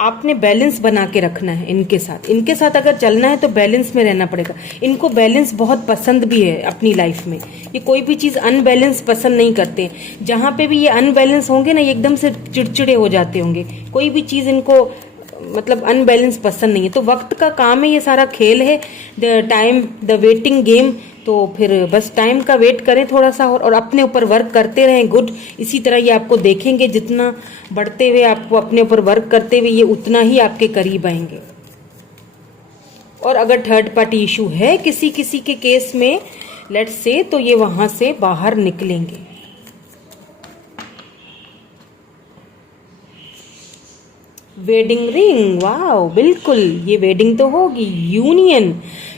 आपने बैलेंस बना के रखना है इनके साथ। इनके साथ अगर चलना है तो बैलेंस में रहना पड़ेगा। इनको बैलेंस बहुत पसंद भी है अपनी लाइफ में, ये कोई भी चीज़ अनबैलेंस पसंद नहीं करते। जहाँ पे भी ये अनबैलेंस होंगे ना, ये एकदम से चिड़चिड़े हो जाते होंगे। कोई भी चीज़ इनको मतलब अनबैलेंस पसंद नहीं है। तो वक्त का काम है, ये सारा खेल है, the time, the waiting game. तो फिर बस टाइम का वेट करें थोड़ा सा और अपने ऊपर वर्क करते रहें। गुड, इसी तरह ये आपको देखेंगे, जितना बढ़ते हुए आपको अपने ऊपर वर्क करते हुए, ये उतना ही आपके करीब आएंगे। और अगर थर्ड पार्टी इशू है किसी किसी के केस में, लेट्स से, तो ये वहां से बाहर निकलेंगे। वेडिंग रिंग, वाओ, बिल्कुल ये वेडिंग तो होगी। Union,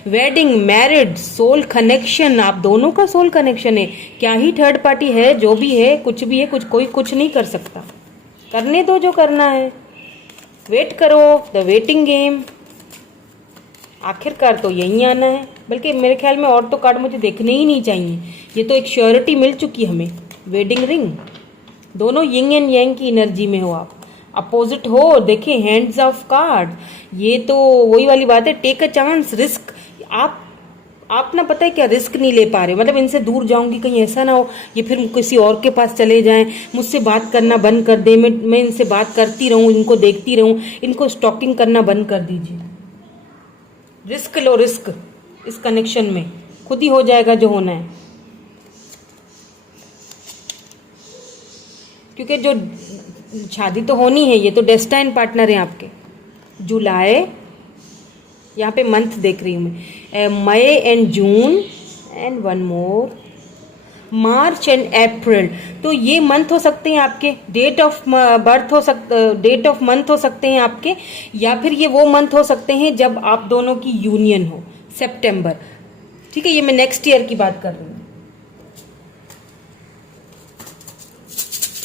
wedding, married, soul connection, आप दोनों का सोल कनेक्शन है। क्या ही थर्ड पार्टी है, जो भी है, कुछ भी है, कुछ कोई कुछ नहीं कर सकता। करने दो जो करना है, वेट करो, द वेटिंग गेम। आखिरकार तो यही आना है। बल्कि मेरे ख्याल में और तो कार्ड मुझे देखने ही नहीं चाहिए, ये तो एक श्योरिटी मिल चुकी हमें। वेडिंग रिंग, दोनों यिंग एंड यांग की एनर्जी में हो आप, अपोजिट हो। देखिए हैंड्स ऑफ कार्ड, ये तो वही वाली बात है, टेक अ चांस, रिस्क। आप ना, पता है क्या, रिस्क नहीं ले पा रहे। मतलब इनसे दूर जाऊंगी, कहीं ऐसा ना हो ये फिर किसी और के पास चले जाएं, मुझसे बात करना बंद कर दे, मैं इनसे बात करती रहूं, इनको देखती रहूं, इनको स्टॉकिंग करना बंद कर दीजिए। रिस्क लो, रिस्क इस कनेक्शन में, खुद ही हो जाएगा जो होना है। क्योंकि जो शादी तो होनी है, ये तो डेस्टाइन पार्टनर है आपके। जुलाई, यहाँ पे मंथ देख रही हूँ मैं, May and June, and one more, March and April. तो ये मंथ हो सकते हैं आपके, डेट ऑफ बर्थ हो डेट ऑफ मंथ हो सकते हैं आपके, या फिर ये वो मंथ हो सकते हैं जब आप दोनों की यूनियन हो, सितंबर, ठीक है। ये मैं नेक्स्ट ईयर की बात कर रही हूँ।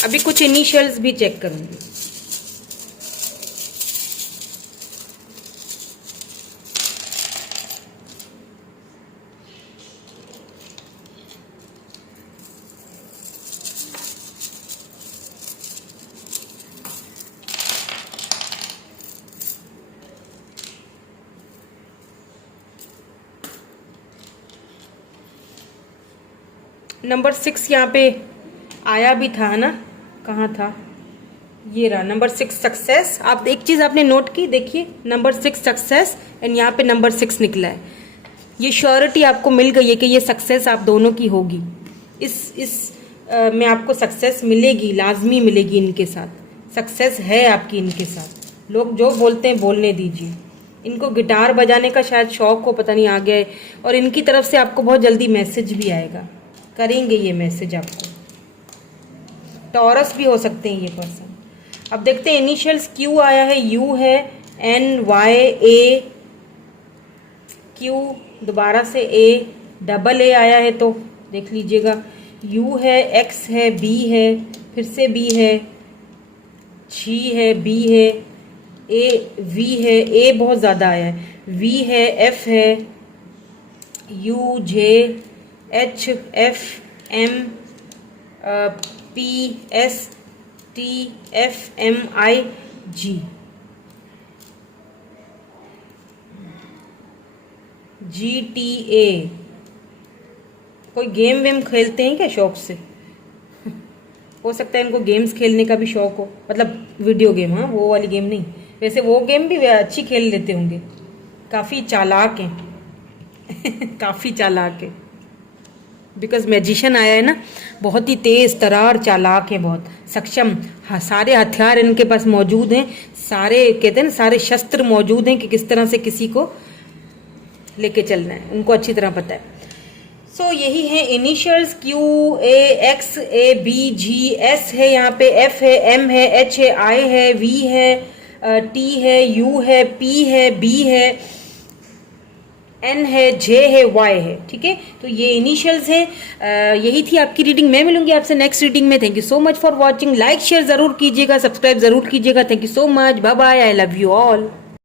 अभी कुछ इनिशियल्स भी चेक करूंगी। नंबर 6 यहाँ पे आया भी था ना, कहाँ था, ये रहा नंबर 6, सक्सेस। आप एक चीज आपने नोट की, देखिए नंबर 6 सक्सेस, एंड यहाँ पे नंबर 6 निकला है। ये श्योरिटी आपको मिल गई है कि ये सक्सेस आप दोनों की होगी। इस में आपको सक्सेस मिलेगी, लाजमी मिलेगी। इनके साथ सक्सेस है आपकी, इनके साथ। लोग जो बोलते हैं बोलने दीजिए। इनको गिटार बजाने का शायद शौक हो, पता नहीं आ गया है, और इनकी तरफ से आपको बहुत जल्दी मैसेज भी आएगा, करेंगे ये मैसेज आपको। टॉरस भी हो सकते हैं ये पर्सन। अब देखते हैं इनिशियल्स। क्यू आया है, यू है, एन वाई ए, क्यू, दोबारा से ए, डबल ए आया है, तो देख लीजिएगा। यू है, एक्स है, बी है, फिर से बी है, जी है, बी है, ए, वी है, ए बहुत ज़्यादा आया है, वी है, एफ है, U, J, H, F, M, P, S, T, F, M, I, G, G, T, A. कोई गेम वेम खेलते हैं क्या शौक से? हो सकता है इनको गेम्स खेलने का भी शौक हो, मतलब वीडियो गेम, हाँ वो वाली गेम नहीं, वैसे वो गेम भी अच्छी खेल लेते होंगे। काफ़ी चालाक हैं काफ़ी चालाक है, बिकॉज मैजिशियन आया है ना, बहुत ही तेज तरार चालाक है, बहुत सक्षम। हाँ, सारे हथियार इनके पास मौजूद हैं, सारे कहते हैं ना, सारे शस्त्र मौजूद हैं कि किस तरह से किसी को लेके चलना है, उनको अच्छी तरह पता है। सो यही है इनिशियल्स, क्यू, ए, एक्स, ए, बी, जी, एस है, यहाँ पे एफ है, एम है, एच है, आई है, वी है, टी है, यू है, पी है, बी है, N है, J है, Y है, ठीक है। तो ये इनिशियल्स है। यही थी आपकी रीडिंग। मैं मिलूंगी आपसे नेक्स्ट रीडिंग में। Thank you so much for watching. Like share जरूर कीजिएगा, सब्सक्राइब जरूर कीजिएगा। Thank you so much. Bye bye. I love you all.